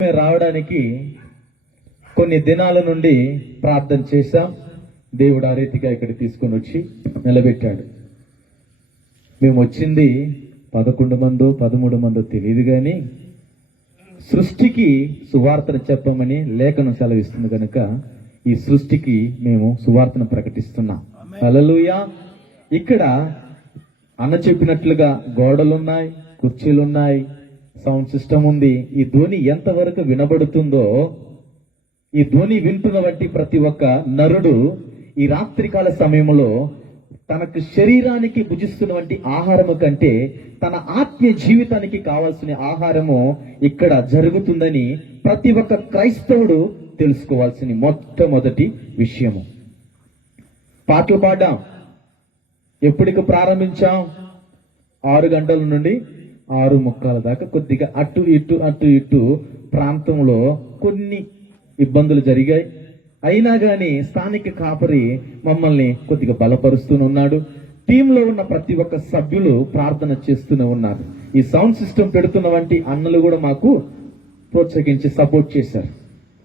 రావడానికి కొన్ని దినాల నుండి ప్రార్థన చేశాం. దేవుడు ఆ రీతిగా ఇక్కడ తీసుకొని వచ్చి నిలబెట్టాడు. మేము వచ్చింది 11 మందో 13 మందో తెలియదు, కానీ సృష్టికి సువార్తను చెప్పమని లేఖనం సెలవిస్తుంది కనుక ఈ సృష్టికి మేము సువార్తను ప్రకటిస్తున్నాం. హల్లెలూయా. ఇక్కడ అన్న చెప్పినట్లుగా గోడలున్నాయి, కుర్చీలున్నాయి, సౌండ్ సిస్టమ్ ఉంది. ఈ ధ్వని ఎంతవరకు వినబడుతుందో, ఈ ధ్వని వింటున్న బట్టి ప్రతి ఒక్క నరుడు ఈ రాత్రికాల సమయంలో తనకు శరీరానికి భుజిస్తున్నటువంటి ఆహారము కంటే తన ఆత్మీయ జీవితానికి కావాల్సిన ఆహారము ఇక్కడ జరుగుతుందని ప్రతి ఒక్క క్రైస్తవుడు తెలుసుకోవాల్సిన మొట్టమొదటి విషయము. పాటలు పాడాం. ఎప్పటికి ప్రారంభించాం? 6 గంటల నుండి 6:15 దాకా. కొద్దిగా అటు ఇటు ప్రాంతంలో కొన్ని ఇబ్బందులు జరిగాయి. అయినా కానీ స్థానిక కాపరి మమ్మల్ని కొద్దిగా బలపరుస్తూనే ఉన్నాడు. టీంలో ఉన్న ప్రతి ఒక్క సభ్యులు ప్రార్థన చేస్తూనే ఉన్నారు. ఈ సౌండ్ సిస్టమ్ పెడుతున్న వంటి అన్నలు కూడా మాకు ప్రోత్సహించి సపోర్ట్ చేశారు.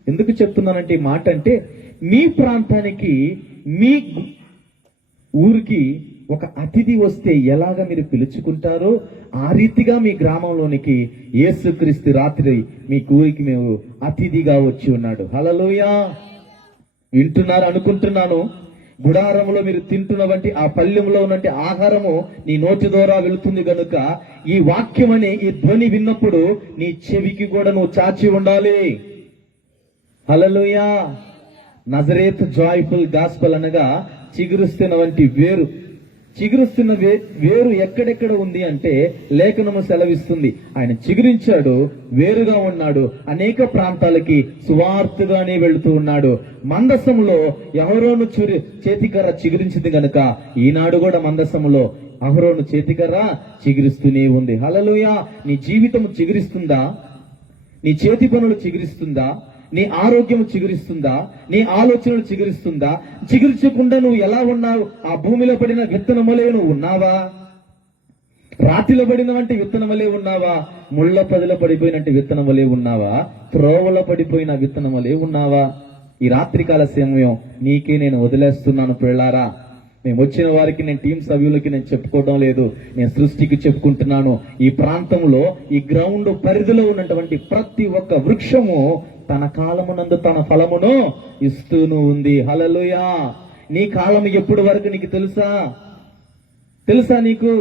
ఎందుకు చెప్తున్నానంటే ఈ మాట అంటే, మీ ప్రాంతానికి, మీ ఊరికి ఒక అతిథి వస్తే ఎలాగ మీరు పిలుచుకుంటారో ఆ రీతిగా మీ గ్రామంలోనికి యేసుక్రీస్తు రాత్రి మీ ఊరికి మేము అతిథిగా వచ్చి ఉన్నాడు. హల్లెలూయా. వింటున్నారు అనుకుంటున్నాను. గుడారంలో మీరు తింటున్న వంటి ఆ పల్లెంలో ఉన్నటువంటి ఆహారము నీ నోటి ద్వారా వెళుతుంది కనుక ఈ వాక్యం అనే ఈ ధ్వని విన్నప్పుడు నీ చెవికి కూడా నువ్వు చాచి ఉండాలి. హల్లెలూయా. నజరేత్ జాయ్ఫుల్ గాస్పల్ అనగా చిగురుస్తున్న వంటి వేరు. చిగురుస్తున్న వేరు ఎక్కడెక్కడ ఉంది అంటే లేఖనము సెలవిస్తుంది. ఆయన చిగురించాడు, వేరుగా ఉన్నాడు, అనేక ప్రాంతాలకి సువార్తగానే వెళుతూ ఉన్నాడు. మందసంలో అహరోను చేతికర్ర చిగురించింది గనుక ఈనాడు కూడా మందసంలో అహరోను చేతికర్ర చిగురిస్తూనే ఉంది. హల్లెలూయా. నీ జీవితం చిగురిస్తుందా? నీ చేతి పనులు చిగురిస్తుందా? నీ ఆరోగ్యం చిగురిస్తుందా? నీ ఆలోచనలు చిగురిస్తుందా? చిగురించకుండా నువ్వు ఎలా ఉన్నావు? ఆ భూమిలో పడిన విత్తనములే నువ్వు ఉన్నావా? రాతిలో పడిన వంటి విత్తనములే ఉన్నావా? ముళ్ళ పదిలో పడిపోయినట్టు విత్తనములే ఉన్నావా? త్రోవలో పడిపోయిన విత్తనములే ఉన్నావా? ఈ రాత్రికాల సమయం నీకే నేను వదిలేస్తున్నాను పిల్లారా. మేము వచ్చిన వారికి, నేను టీం సభ్యులకి నేను చెప్పుకోవడం లేదు, నేను సృష్టికి చెప్పుకుంటున్నాను. ఈ ప్రాంతంలో, ఈ గ్రౌండ్ పరిధిలో ఉన్నటువంటి ప్రతి ఒక్క వృక్షము తన కాలమునందు తన ఫలమును ఇస్తూను ఉంది. హల్లెలూయా. నీ కాలం ఎప్పుడు వరకు నీకు తెలుసా నీకు?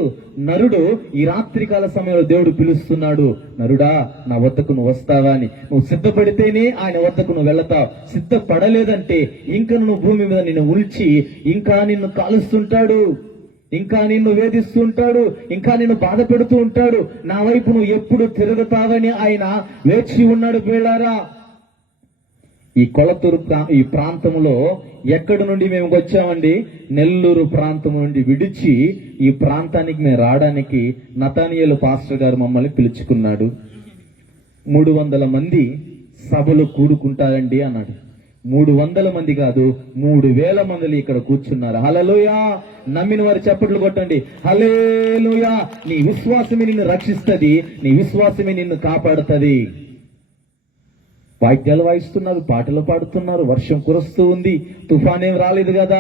నరుడు ఈ రాత్రికాల సమయంలో దేవుడు పిలుస్తున్నాడు. నరుడా, నా వద్దకు నువ్వు వస్తావా అని. నువ్వు సిద్ధపడితేనే ఆయన వద్దకు నువ్వు వెళతావు. సిద్ధపడలేదంటే ఇంకా నువ్వు భూమి మీద నిన్ను ఉల్చి ఇంకా నిన్ను కాలుస్తుంటాడు, ఇంకా నిన్ను వేధిస్తుంటాడు, ఇంకా నిన్ను బాధ పెడుతూ ఉంటాడు. నా వైపు నువ్వు ఎప్పుడు తిరుగుతావని ఆయన వేచి ఉన్నాడు. పిల్లారా, ఈ కొలతూరు ఈ ప్రాంతంలో ఎక్కడి నుండి మేము వచ్చామండి? నెల్లూరు ప్రాంతం నుండి విడిచి ఈ ప్రాంతానికి మేము రావడానికి నతానియేలు పాస్టర్ గారు మమ్మల్ని పిలుచుకున్నాడు. 300 మంది సభలు కూడుకుంటారండి అన్నాడు. 300 మంది కాదు, 3000 మంది ఇక్కడ కూర్చున్నారు. హల్లెలూయా. నమ్మిన వారు చప్పట్లు కొట్టండి. హల్లెలూయా. నీ విశ్వాసమే నిన్ను రక్షిస్తుంది, నీ విశ్వాసమే నిన్ను కాపాడుతుంది. వాయిద్యాలు వాయిస్తున్నారు, పాటలు పాడుతున్నారు, వర్షం కురుస్తూ ఉంది. తుఫాన్ ఏం రాలేదు కదా,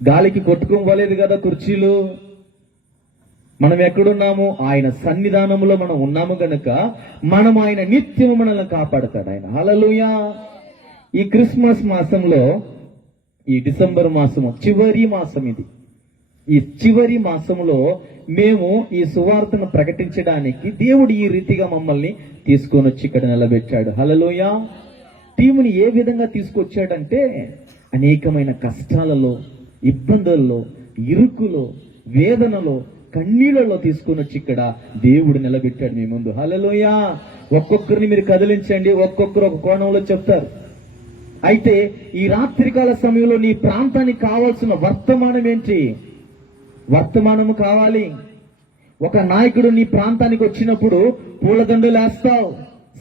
గాలికి కొట్టుకోలేదు కదా కుర్చీలు. మనం ఎక్కడున్నాము? ఆయన సన్నిధానంలో మనం ఉన్నాము గనక మనం ఆయన నిత్యము మనల్ని కాపాడుతాడు ఆయన. హల్లెలూయా. ఈ క్రిస్మస్ మాసంలో, ఈ డిసెంబర్ మాసము చివరి మాసం ఇది. ఈ చివరి మాసంలో మేము ఈ సువార్తను ప్రకటించడానికి దేవుడు ఈ రీతిగా మమ్మల్ని తీసుకొని వచ్చి ఇక్కడ నిలబెట్టాడు. హల్లెలూయా. టీముని ఏ విధంగా తీసుకొచ్చాడంటే, అనేకమైన కష్టాలలో, ఇబ్బందుల్లో, ఇరుకులో, వేదనలో, కన్నీళ్లలో తీసుకొని వచ్చి ఇక్కడ దేవుడు నిలబెట్టాడు మీ ముందు. హల్లెలూయా. ఒక్కొక్కరిని మీరు కదిలించండి, ఒక్కొక్కరు ఒక కోణంలో చెప్తారు. అయితే ఈ రాత్రికాల సమయంలో నీ ప్రాంతానికి కావాల్సిన వర్తమానం ఏంటి? వర్తమానము కావాలి. ఒక నాయకుడు నీ ప్రాంతానికి వచ్చినప్పుడు పూలదండలు వేస్తావు,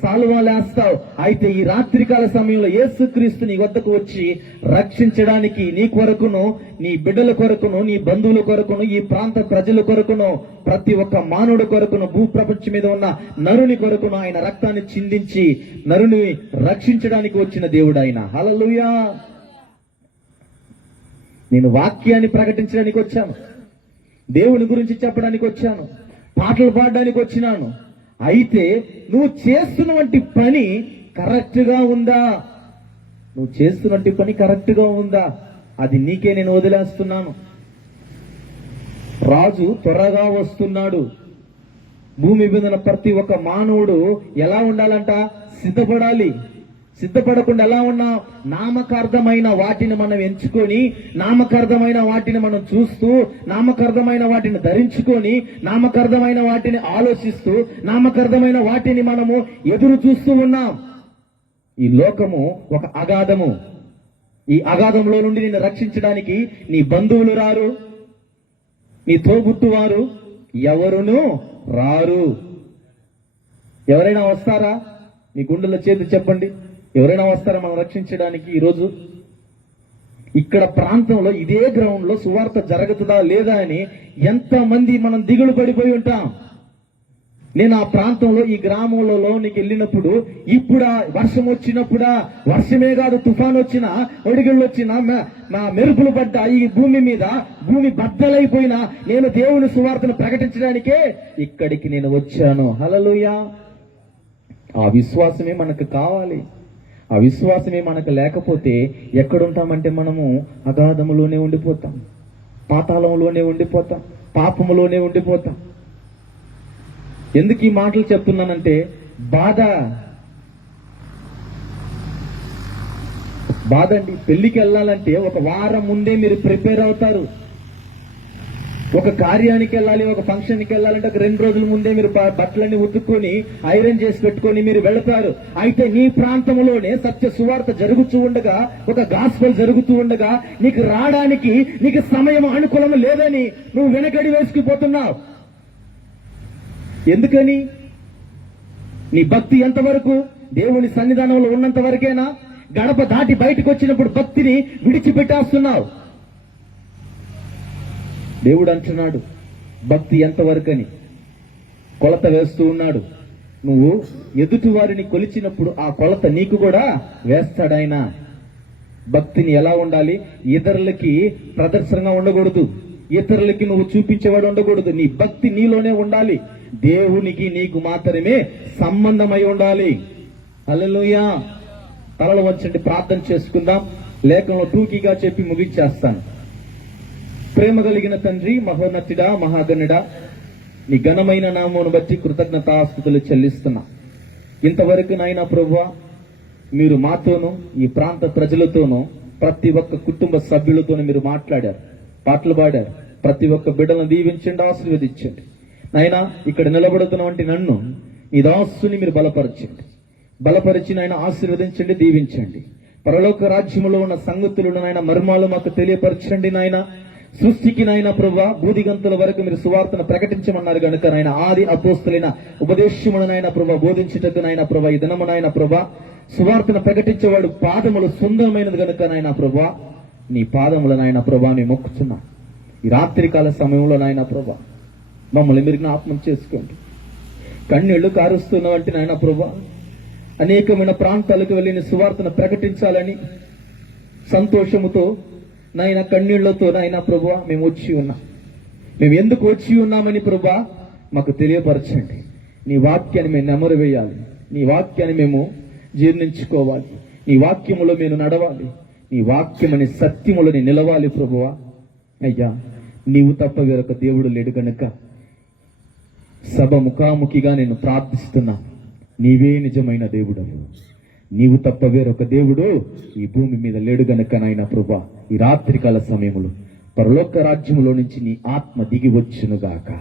సాలువాలేస్తావు. అయితే ఈ రాత్రికాల సమయంలో యేసుక్రీస్తు నీ వద్దకు వచ్చి రక్షించడానికి నీ కొరకును, నీ బిడ్డల కొరకును, నీ బంధువుల కొరకును, ఈ ప్రాంత ప్రజల కొరకును, ప్రతి ఒక్క మానవుడి కొరకును, భూప్రపంచం మీద ఉన్న నరుని కొరకును ఆయన రక్తాన్ని చిందించి నరుని రక్షించడానికి వచ్చిన దేవుడు ఆయన. హల్లెలూయా. నేను వాక్యాన్ని ప్రకటించడానికి వచ్చాను, దేవుని గురించి చెప్పడానికి వచ్చాను, పాటలు పాడడానికి వచ్చినాను. అయితే నువ్వు చేస్తున్నటువంటి పని కరెక్ట్ గా ఉందా? నువ్వు చేస్తున్నటువంటి పని కరెక్ట్ గా ఉందా? అది నీకే నేను వదిలేస్తున్నాను. రాజు త్వరగా వస్తున్నాడు. భూమి మీద ఉన్న ప్రతి ఒక్క మానవుడు ఎలా ఉండాలంట? సిద్ధపడాలి. సిద్ధపడకుండా ఎలా ఉన్నాం? నామకార్థమైన వాటిని మనం ఎంచుకొని, నామకార్థమైన వాటిని మనం చూస్తూ, నామకార్థమైన వాటిని ధరించుకొని, నామకార్థమైన వాటిని ఆలోచిస్తూ, నామకార్థమైన వాటిని మనము ఎదురు చూస్తూ ఉన్నాం. ఈ లోకము ఒక అగాధము. ఈ అగాధంలో నుండి నిన్ను రక్షించడానికి నీ బంధువులు రారు, నీ తోబుట్టువారు ఎవరునూ రారు. ఎవరైనా వస్తారా? మీ గుండెల చేతి చెప్పండి, ఎవరైనా వస్తారా మనం రక్షించడానికి? ఈరోజు ఇక్కడ ప్రాంతంలో ఇదే గ్రౌండ్ లో సువార్త జరుగుతుందా లేదా అని ఎంతమంది మనం దిగులు పడిపోయి ఉంటాం. నేను ఆ ప్రాంతంలో, ఈ గ్రామంలో లోనికి వెళ్ళినప్పుడు, ఇప్పుడా వర్షం వచ్చినప్పుడా, వర్షమే కాదు తుఫాన్ వచ్చినా, ఒడిగిళ్ళు వచ్చినా, మెరుపులు పడ్డా, ఈ భూమి మీద భూమి బద్దలైపోయినా నేను దేవుని సువార్తను ప్రకటించడానికే ఇక్కడికి నేను వచ్చాను. హల్లెలూయా. ఆ విశ్వాసమే మనకు కావాలి. ఆ విశ్వాసమే మనకు లేకపోతే ఎక్కడుంటామంటే మనము అగాధములోనే ఉండిపోతాం, పాతాళంలోనే ఉండిపోతాం, పాపములోనే ఉండిపోతాం. ఎందుకు ఈ మాటలు చెప్తున్నానంటే బాధ అండి. పెళ్లికి వెళ్ళాలంటే ఒక వారం ముందే మీరు ప్రిపేర్ అవుతారు. ఒక కార్యానికి వెళ్ళాలి, ఒక ఫంక్షన్కి వెళ్ళాలంటే ఒక 2 రోజుల ముందే మీరు బట్టలన్నీ ఉతుక్కొని ఐరన్ చేసి పెట్టుకొని మీరు వెళతారు. అయితే నీ ప్రాంతంలోనే సత్య సువార్త జరుగుతూ ఉండగా, ఒక గాస్పెల్ జరుగుతూ ఉండగా నీకు రావడానికి నీకు సమయం అనుకూలం లేదని నువ్వు వెనకడి వేసుకుపోతున్నావు. ఎందుకని? నీ భక్తి ఎంతవరకు? దేవుని సన్నిధానంలో ఉన్నంత వరకేనా? గడప దాటి బయటకు వచ్చినప్పుడు భక్తిని విడిచిపెట్టేస్తున్నావు. దేవుడు అంటున్నాడు భక్తి ఎంతవరకు అని కొలత వేస్తూ ఉన్నాడు. నువ్వు ఎదుటి వారిని కొలిచినప్పుడు ఆ కొలత నీకు కూడా వేస్తాడాయన. భక్తిని ఎలా ఉండాలి? ఇతరులకి ప్రదర్శనగా ఉండకూడదు, ఇతరులకి నువ్వు చూపించేవాడు ఉండకూడదు. నీ భక్తి నీలోనే ఉండాలి, దేవునికి నీకు మాత్రమే సంబంధమై ఉండాలి. హల్లెలూయా. తలలు వంచండి, ప్రార్థన చేసుకుందాం. లేఖనంలో టూకీగా చెప్పి ముగించేస్తాను. ప్రేమ కలిగిన తండ్రి, మహోన్నతుడా, మహాగణుడా, నీ ఘనమైన నామమును బట్టి కృతజ్ఞతాస్తుతులు చెల్లిస్తున్నా. ఇంతవరకు నాయనా ప్రభువా, మీరు మాతోనూ, ఈ ప్రాంత ప్రజలతోనూ, ప్రతి ఒక్క కుటుంబ సభ్యులతోనూ మీరు మాట్లాడారు, పాటలు పాడారు. ప్రతి ఒక్క బిడ్డలను దీవించండి, ఆశీర్వదించండి. నాయనా, ఇక్కడ నిలబడుతున్నటువంటి నన్ను, నీ దాసుని మీరు బలపరిచి నాయన ఆశీర్వదించండి, దీవించండి. పరలోక రాజ్యములో ఉన్న సంగతులను నాయన మర్మాలు మాకు తెలియపరచండి. నాయన సృష్టికి నాయన ప్రభువా, బూదిగంతుల వరకు మీరు సువార్తను ప్రకటించమన్నారు గనుక నాయన ఆది అపోస్తులైన ఉపదేశమును నాయన ప్రభువా బోధించుటకు నాయన ప్రభువా ఈ దినము నాయన ప్రభువా సువార్తను ప్రకటించేవాడు పాదములు సుందరమైనది గనుక నాయన ప్రభువా నీ పాదములు నాయన ప్రభువా మేము మొక్కుచున్నాం. ఈ రాత్రికాల సమయంలో నాయన ప్రభువా మమ్మల్ని మీరు జ్ఞాపకం చేసుకోండి. కన్నీళ్లు కారుస్తున్నవంటి నాయన ప్రభువా అనేకమైన ప్రాంతాలకు వెళ్ళిన సువార్తను ప్రకటించాలని సంతోషముతో నాయన కన్నీళ్లతో నాయన ప్రభువా మేము వచ్చి ఉన్నాం. మేము ఎందుకు వచ్చి ఉన్నామని ప్రభువా మాకు తెలియపరచండి. నీ వాక్యాన్ని మేము నెమరు వేయాలి, నీ వాక్యాన్ని మేము జీర్ణించుకోవాలి, నీ వాక్యములో మేము నడవాలి, నీ వాక్యమని సత్యములని నిలవాలి. ప్రభువా అయ్యా, నీవు తప్ప వేరొక దేవుడు లేడు గనుక సభ ముఖాముఖిగా నేను ప్రార్థిస్తున్నా, నీవే నిజమైన దేవుడు, నీవు తప్ప వేరొక దేవుడు ఈ భూమి మీద లేడు గనుక నాయన ప్రభువా ఈ రాత్రికాల సమయములో పరలోక రాజ్యములో నుంచి నీ ఆత్మ దిగి వచ్చునుగాక,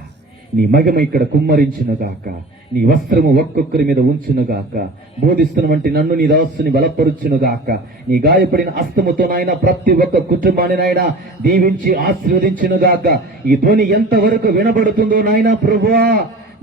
నీ మహిమ ఇక్కడ కుమ్మరించునుగాక, నీ వస్త్రము ఒక్కొక్కరి మీద ఉంచునుగాక, బోధిస్తున్నవంటి నన్ను నీ దాసుని బలపరుచునుగాక, నీ గాయపడిన హస్తముతో నాయన ప్రతి ఒక్క కుటుంబాన్ని నాయన దీవించి ఆశీర్వదించునుగాక. ఈ ధ్వని ఎంతవరకు వినబడుతుందో నాయన ప్రభువా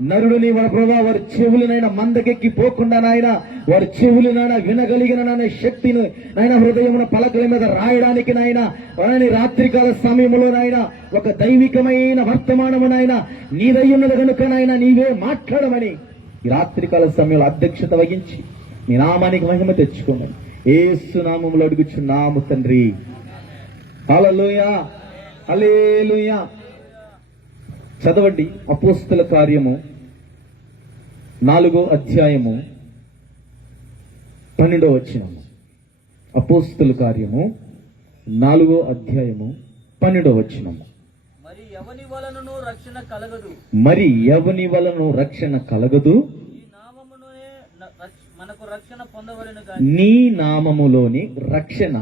నరుడుని మన ప్రభా వారి చెవులనైనా మందకెక్కి పోకుండా నాయన వారి చెవులనైనా వినగలిగిన నాయన శక్తిని నాయన హృదయమున పలకల మీద రాయడానికి నాయన వారిని రాత్రికాల సమయంలో నాయన ఒక దైవికమైన వర్తమానము నాయన నీదయ్యున్నది కనుక నాయన నీవే మాట్లాడమని ఈ రాత్రికాల సమయంలో అధ్యక్షత వహించి నీ నామానికి మహిమ తెచ్చుకోమని యేసు నామములో అడుగుచున్నాము తండ్రి. హల్లెలూయా, హల్లెలూయా. చదవండి అపోస్తల కార్యము 4వ అధ్యాయము 12వ వచనము. అపోస్తల కార్యము 4వ అధ్యాయము 12వ వచనము. మరి ఎవని వలనను రక్షణ కలగదు, ఈ నామములోనే మనకు రక్షణ పొందవలెను గాని, నీ నామములోని రక్షణ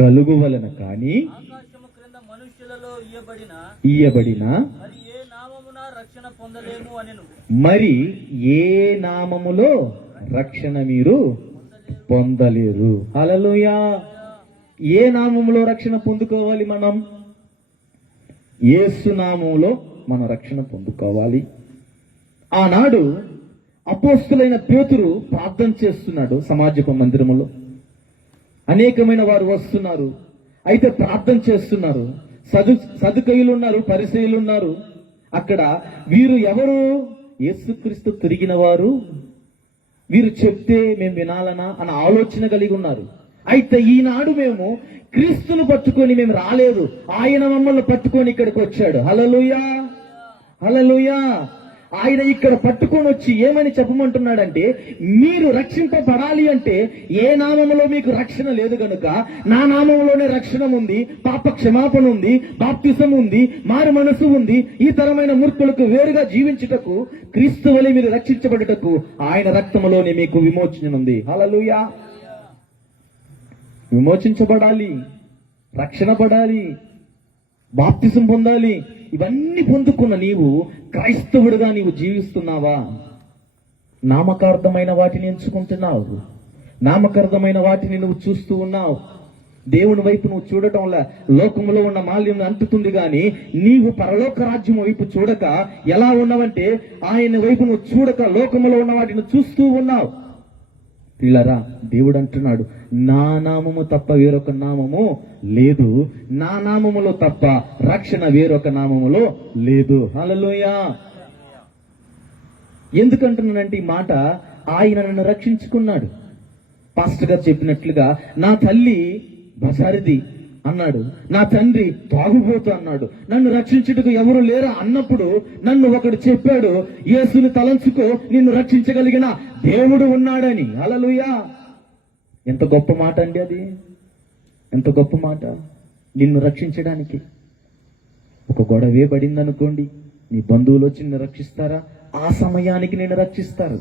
కలుగువలెను కాని ఆకాశము క్రింద మనుష్యులలో ఇయ్యబడిన మరి ఏ నామమున రక్షణ పొందలేము అనెను. మరి ఏ నామములో రక్షణ మీరు పొందలేరు. హల్లెలూయా. ఏ నామములో రక్షణ పొందుకోవాలి? మనం యేసు నామములో మన రక్షణ పొందుకోవాలి. ఆనాడు అపోస్తులైన పేతురు ప్రార్థన చేస్తున్నాడు సమాజపు మందిరములో. అనేకమైన వారు వస్తున్నారు, అయితే ప్రార్థన చేస్తున్నారు. సదుకయులు ఉన్నారు, పరిసయ్యులు ఉన్నారు. అక్కడ వీరు ఎవరు? యేసుక్రీస్తు తిరిగిన వారు. వీరు చెప్తే మేము వినాలనా అన్న ఆలోచన కలిగి ఉన్నారు. అయితే ఈనాడు మేము క్రీస్తును పట్టుకొని మేము రాలేదు, ఆయన మమ్మల్ని పట్టుకొని ఇక్కడికి వచ్చాడు. హల్లెలూయా, హల్లెలూయా. ఆయన ఇక్కడ పట్టుకొని వచ్చి ఏమని చెప్పమంటున్నాడంటే, మీరు రక్షింపబడాలి అంటే ఏ నామములో మీకు రక్షణ లేదు గనుక నా నామములోనే రక్షణ ఉంది, పాప క్షమాపణ ఉంది, బాప్తిసం ఉంది, మారు మనసు ఉంది. ఈ తరమైన మూర్ఖులకు వేరుగా జీవించుటకు, క్రీస్తు వలె మీరు రక్షించబడుటకు ఆయన రక్తములోనే మీకు విమోచన ఉంది. హల్లెలూయా. విమోచించబడాలి, రక్షణ పడాలి, బాప్తిసం పొందాలి. ఇవన్నీ పొందుకున్న నీవు క్రైస్తవుడిగా నీవు జీవిస్తున్నావా? నామకార్థమైన వాటిని ఎంచుకుంటున్నావు, నామకార్థమైన వాటిని నువ్వు చూస్తూ ఉన్నావు. దేవుని వైపు నువ్వు చూడటం వల్ల లోకంలో ఉన్న మాల్యం అంటుతుంది గాని నీవు పరలోక రాజ్యం వైపు చూడక ఎలా ఉన్నావంటే ఆయన వైపు నువ్వు చూడక లోకంలో ఉన్న వాటిని చూస్తూ ఉన్నావు. పిల్లరా, దేవుడు అంటున్నాడు, నా నామము తప్ప వేరొక నామము లేదు, నా నామములో తప్ప రక్షణ వేరొక నామములో లేదు. హల్లెలూయా. ఎందుకంటున్నానంటే ఈ మాట, ఆయన నన్ను రక్షించుకున్నాడు. పాస్టర్ గారు చెప్పినట్లుగా నా తల్లి బజారిది అన్నాడు, నా తండ్రి తాగుబోతు అన్నాడు, నన్ను రక్షించుటకు ఎవరు లేరా అన్నప్పుడు నన్ను ఒకడు చెప్పాడు, యేసుని తలంచుకో, నిన్ను రక్షించగలిగిన దేవుడు ఉన్నాడని. హల్లెలూయా. ఎంత గొప్ప మాట అండి అది, ఎంత గొప్ప మాట. నిన్ను రక్షించడానికి ఒక గొడవే పడింది అనుకోండి, నీ బంధువులు వచ్చి నిన్ను రక్షిస్తారా? ఆ సమయానికి నేను రక్షిస్తారు.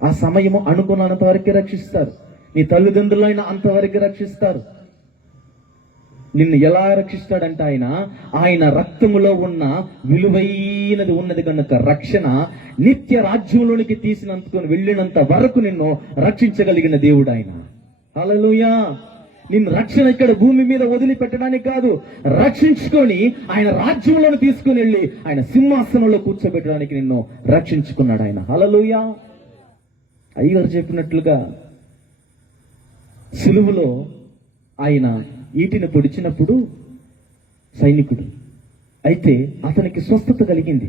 ఆ సమయము అనుకున్నంత వరకే రక్షిస్తారు. నీ తల్లిదండ్రులైనా అంతవరకు రక్షిస్తారు. నిన్ను ఎలా రక్షిస్తాడంటే ఆయన రక్తములో ఉన్న విలువైనది ఉన్నది కనుక రక్షణ నిత్య రాజ్యంలోనికి తీసినందుకు వెళ్ళినంత వరకు నిన్ను రక్షించగలిగిన దేవుడు ఆయన. హల్లెలూయా. నిన్ను రక్షణ ఇక్కడ భూమి మీద వదిలిపెట్టడానికి కాదు, రక్షించుకొని ఆయన రాజ్యంలోకి తీసుకుని వెళ్ళి ఆయన సింహాసనంలో కూర్చోబెట్టడానికి నిన్ను రక్షించుకున్నాడు ఆయన. హల్లెలూయా. అయ్యగారు చెప్పినట్లుగా సిలువలో ఆయన ఈటిని పొడిచినప్పుడు సైనికుడు, అయితే అతనికి స్వస్థత కలిగింది.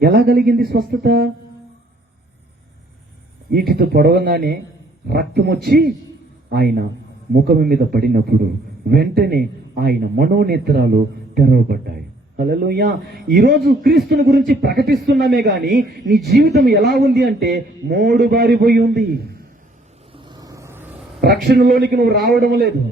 ఎలా కలిగింది స్వస్థత? ఈటితో పొడవగానే రక్తం వచ్చి ఆయన ముఖం మీద పడినప్పుడు వెంటనే ఆయన మనోనేత్రాలు తెరవబడ్డాయి. హల్లెలూయా. ఈరోజు క్రీస్తుని గురించి ప్రకటిస్తున్నామే గాని నీ జీవితం ఎలా ఉంది అంటే మోడుబారిపోయి ఉంది. రక్షణలోనికి నువ్వు రావడం లేదు.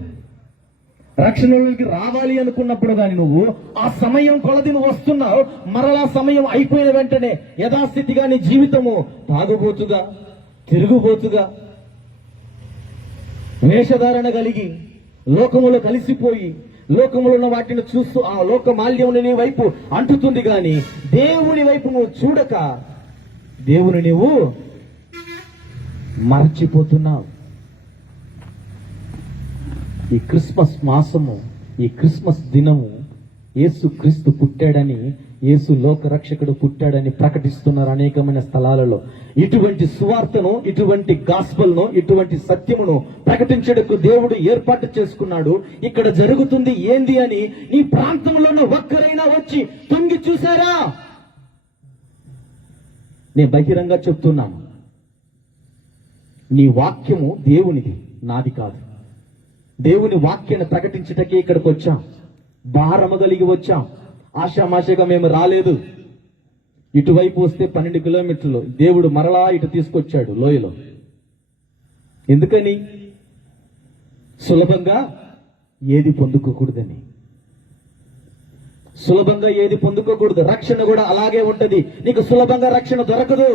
రక్షణలోకి రావాలి అనుకున్నప్పుడు కానీ నువ్వు ఆ సమయం కొలది నువ్వు వస్తున్నావు, మరలా సమయం అయిపోయిన వెంటనే యథాస్థితిగా నీ జీవితము తాగుబోతుగా, తిరుగుబోతుగా, వేషధారణ కలిగి లోకములో కలిసిపోయి లోకములో ఉన్న వాటిని చూస్తూ ఆ లోక మాల్యం నీ వైపు అంటుతుంది గాని దేవుని వైపు నువ్వు చూడక దేవుని నువ్వు మర్చిపోతున్నావు. ఈ క్రిస్మస్ మాసము, ఈ క్రిస్మస్ దినము యేసు క్రీస్తు పుట్టాడని యేసు లోక రక్షకుడు పుట్టాడని ప్రకటిస్తున్నారు అనేకమైన స్థలాలలో. ఇటువంటి సువార్తను, ఇటువంటి గాస్పల్ను, ఇటువంటి సత్యమును ప్రకటించడానికి దేవుడు ఏర్పాటు చేసుకున్నాడు. ఇక్కడ జరుగుతుంది ఏంది అని నీ ప్రాంతంలో ఒక్కరైనా వచ్చి తొంగి చూసారా? నేను బహిరంగ చెప్తున్నాను, నీ వాక్యము దేవునిది, నాది కాదు. దేవుని వాక్యాన్ని ప్రకటించటకే ఇక్కడికి వచ్చాం, భారము కలిగి వచ్చాం. ఆషామాషగా మేము రాలేదు. ఇటువైపు వస్తే 12 కిలోమీటర్లు దేవుడు మరలా ఇటు తీసుకొచ్చాడు లోయలో. ఎందుకని? సులభంగా ఏది పొందుకోకూడదని. సులభంగా ఏది పొందుకోకూడదు. రక్షణ కూడా అలాగే ఉంటది. నీకు సులభంగా రక్షణ దొరకదు.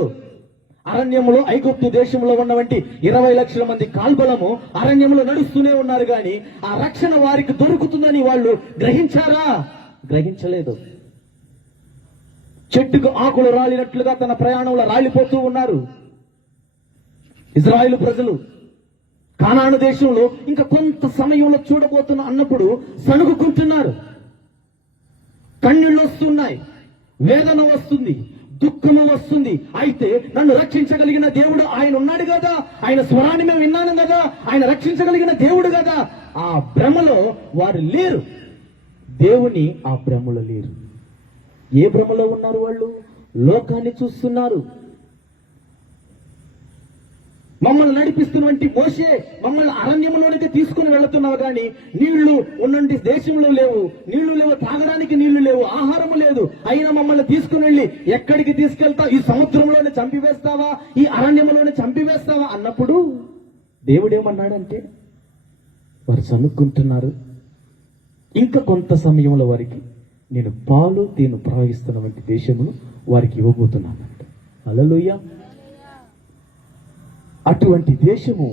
అరణ్యంలో, ఐగుప్తు దేశంలో ఉన్నవంటి 20 లక్షల మంది కాల్బలము అరణ్యంలో నడుస్తూనే ఉన్నారు, కానీ ఆ రక్షణ వారికి దొరుకుతుందని వాళ్ళు గ్రహించారా? గ్రహించలేదు. చెట్టుకు ఆకులు రాలినట్లుగా తన ప్రయాణంలో రాలిపోతూ ఉన్నారు ఇజ్రాయేలు ప్రజలు. కానాను దేశంలో ఇంకా కొంత సమయంలో చూడబోతున్నా అన్నప్పుడు సణుగుకుంటున్నారు. కన్నీళ్లు వస్తున్నాయి, వేదన వస్తుంది, దుఃఖము వస్తుంది. అయితే నన్ను రక్షించగలిగిన దేవుడు ఆయన ఉన్నాడు కదా, ఆయన స్వరాన్ని మేము విన్నాను కదా, ఆయన రక్షించగలిగిన దేవుడు కదా. ఆ భ్రమలో వారు లేరు. దేవుని ఆ భ్రమలో లేరు. ఏ భ్రమలో ఉన్నారు వాళ్ళు? లోకాన్ని చూస్తున్నారు. మమ్మల్ని నడిపిస్తున్నటువంటి మోషే మమ్మల్ని అరణ్యంలోనికి తీసుకుని వెళుతున్నావు, కానీ నీళ్లు ఉన్నంటి దేశంలో లేవు, నీళ్లు లేవు, తాగడానికి నీళ్లు లేవు, ఆహారము లేదు. అయినా మమ్మల్ని తీసుకుని వెళ్ళి ఎక్కడికి తీసుకెళ్తావు? ఈ సముద్రంలోనే చంపివేస్తావా? ఈ అరణ్యంలోనే చంపివేస్తావా అన్నప్పుడు దేవుడేమన్నాడంటే, వారు సనుక్కుంటున్నారు. ఇంకా కొంత సమయంలో వారికి నేను పాలు తేనె ప్రవహిస్తున్న వంటి దేశమును వారికి ఇవ్వబోతున్నానంట. హల్లెలూయా. అటువంటి దేశము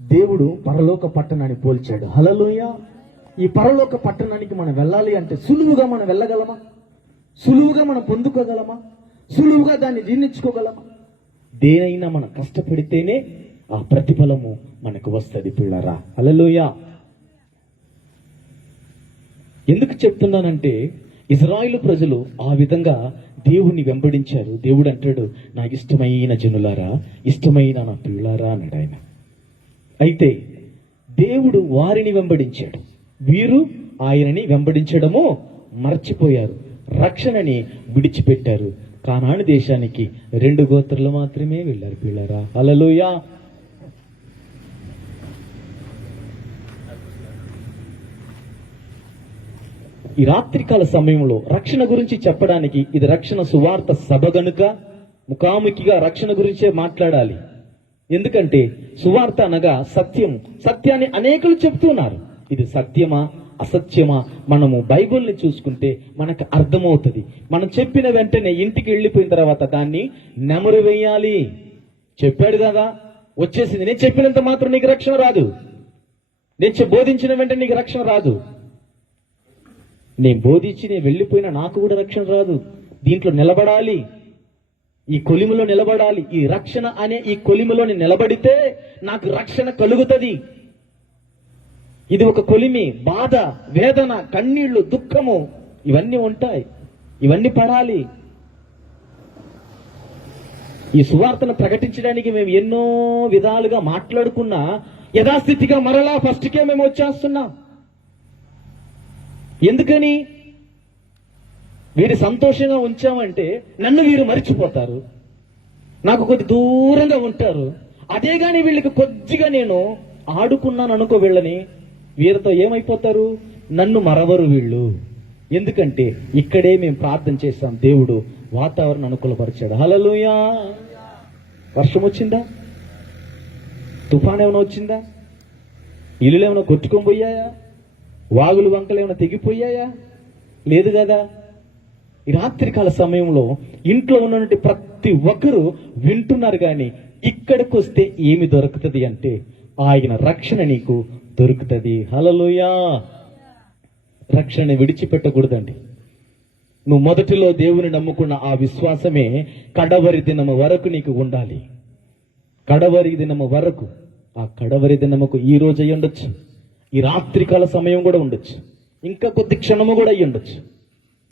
దేవుడు పరలోక పట్టణాన్ని పోల్చాడు. హల్లెలూయా. ఈ పరలోక పట్టణానికి మనం వెళ్ళాలి అంటే సులువుగా మనం వెళ్ళగలమా? సులువుగా మనం పొందుకోగలమా? సులువుగా దాన్ని జీర్ణించుకోగలమా? దేనైనా మనం కష్టపడితేనే ఆ ప్రతిఫలము మనకు వస్తుంది పిల్లరా. హల్లెలూయా. ఎందుకు చెప్తున్నానంటే, ఇజ్రాయేలు ప్రజలు ఆ విధంగా దేవుణ్ణి వెంబడించారు. దేవుడు అంటాడు, నాకు ఇష్టమైన జనులారా, ఇష్టమైన నా పిల్లారా అన్నాడు ఆయన. అయితే దేవుడు వారిని వెంబడించాడు, వీరు ఆయనని వెంబడించడము మర్చిపోయారు. రక్షణని విడిచిపెట్టారు. కానాను దేశానికి 2 గోత్రాలు మాత్రమే వెళ్ళారు పిల్లారా. హల్లెలూయా. ఈ రాత్రికాల సమయంలో రక్షణ గురించి చెప్పడానికి ఇది రక్షణ సువార్త సభ గనుక ముఖాముఖిగా రక్షణ గురించే మాట్లాడాలి. ఎందుకంటే సువార్త అనగా సత్యం. సత్యాన్ని అనేకులు చెప్తున్నారు. ఇది సత్యమా అసత్యమా మనము బైబిల్ని చూసుకుంటే మనకు అర్థమవుతుంది. మనం చెప్పిన వెంటనే ఇంటికి వెళ్ళిపోయిన తర్వాత దాన్ని నెమరు వేయాలి. చెప్పాడు కదా, వచ్చేసింది. నేను చెప్పినంత మాత్రం నీకు రక్షణ రాదు. నేను బోధించిన వెంటనే నీకు రక్షణ రాదు. నేను బోధించి నేను వెళ్ళిపోయినా నాకు కూడా రక్షణ రాదు. దీంట్లో నిలబడాలి, ఈ కొలిమిలో నిలబడాలి. ఈ రక్షణ అనే ఈ కొలిమిలోని నిలబడితే నాకు రక్షణ కలుగుతుంది. ఇది ఒక కొలిమి. బాధ, వేదన, కన్నీళ్లు, దుఃఖము ఇవన్నీ ఉంటాయి. ఇవన్నీ పడాలి. ఈ సువార్తను ప్రకటించడానికి మేము ఎన్నో విధాలుగా మాట్లాడుకున్నా యథాస్థితిగా మరలా ఫస్ట్కే మేము వచ్చేస్తున్నాం. ఎందుకని? వీరు సంతోషంగా ఉంచామంటే నన్ను వీరు మర్చిపోతారు, నాకు కొద్ది దూరంగా ఉంటారు. అదే గాని వీళ్ళకి కొద్దిగా నేను ఆడుకున్నాను అనుకో, వీళ్ళని వీరితో ఏమైపోతారు? నన్ను మరవరు వీళ్ళు. ఎందుకంటే ఇక్కడే మేము ప్రార్థన చేశాం, దేవుడు వాతావరణం అనుకూలపరిచాడు. హల్లెలూయా. వర్షం వచ్చిందా? తుఫాన్ ఏమైనా వచ్చిందా? ఇల్లులు ఏమైనా కొట్టుకొని పోయాయా? వాగులు వంకలు ఏమైనా తెగిపోయాయా? లేదు కదా. ఈ రాత్రికాల సమయంలో ఇంట్లో ఉన్నటువంటి ప్రతి ఒక్కరూ వింటున్నారు, కానీ ఇక్కడికి వస్తే ఏమి దొరుకుతుంది అంటే ఆయన రక్షణ నీకు దొరుకుతుంది. హల్లెలూయా. రక్షణ విడిచిపెట్టకూడదండి. నువ్వు మొదటిలో దేవుని నమ్ముకున్న ఆ విశ్వాసమే కడవరి దినము వరకు నీకు ఉండాలి. కడవరి దినము వరకు. ఆ కడవరి దినముకు ఈ రోజు అయ్యి ఉండొచ్చు, ఈ రాత్రికాల సమయం కూడా ఉండొచ్చు, ఇంకా కొద్ది క్షణము కూడా అయ్యి ఉండొచ్చు.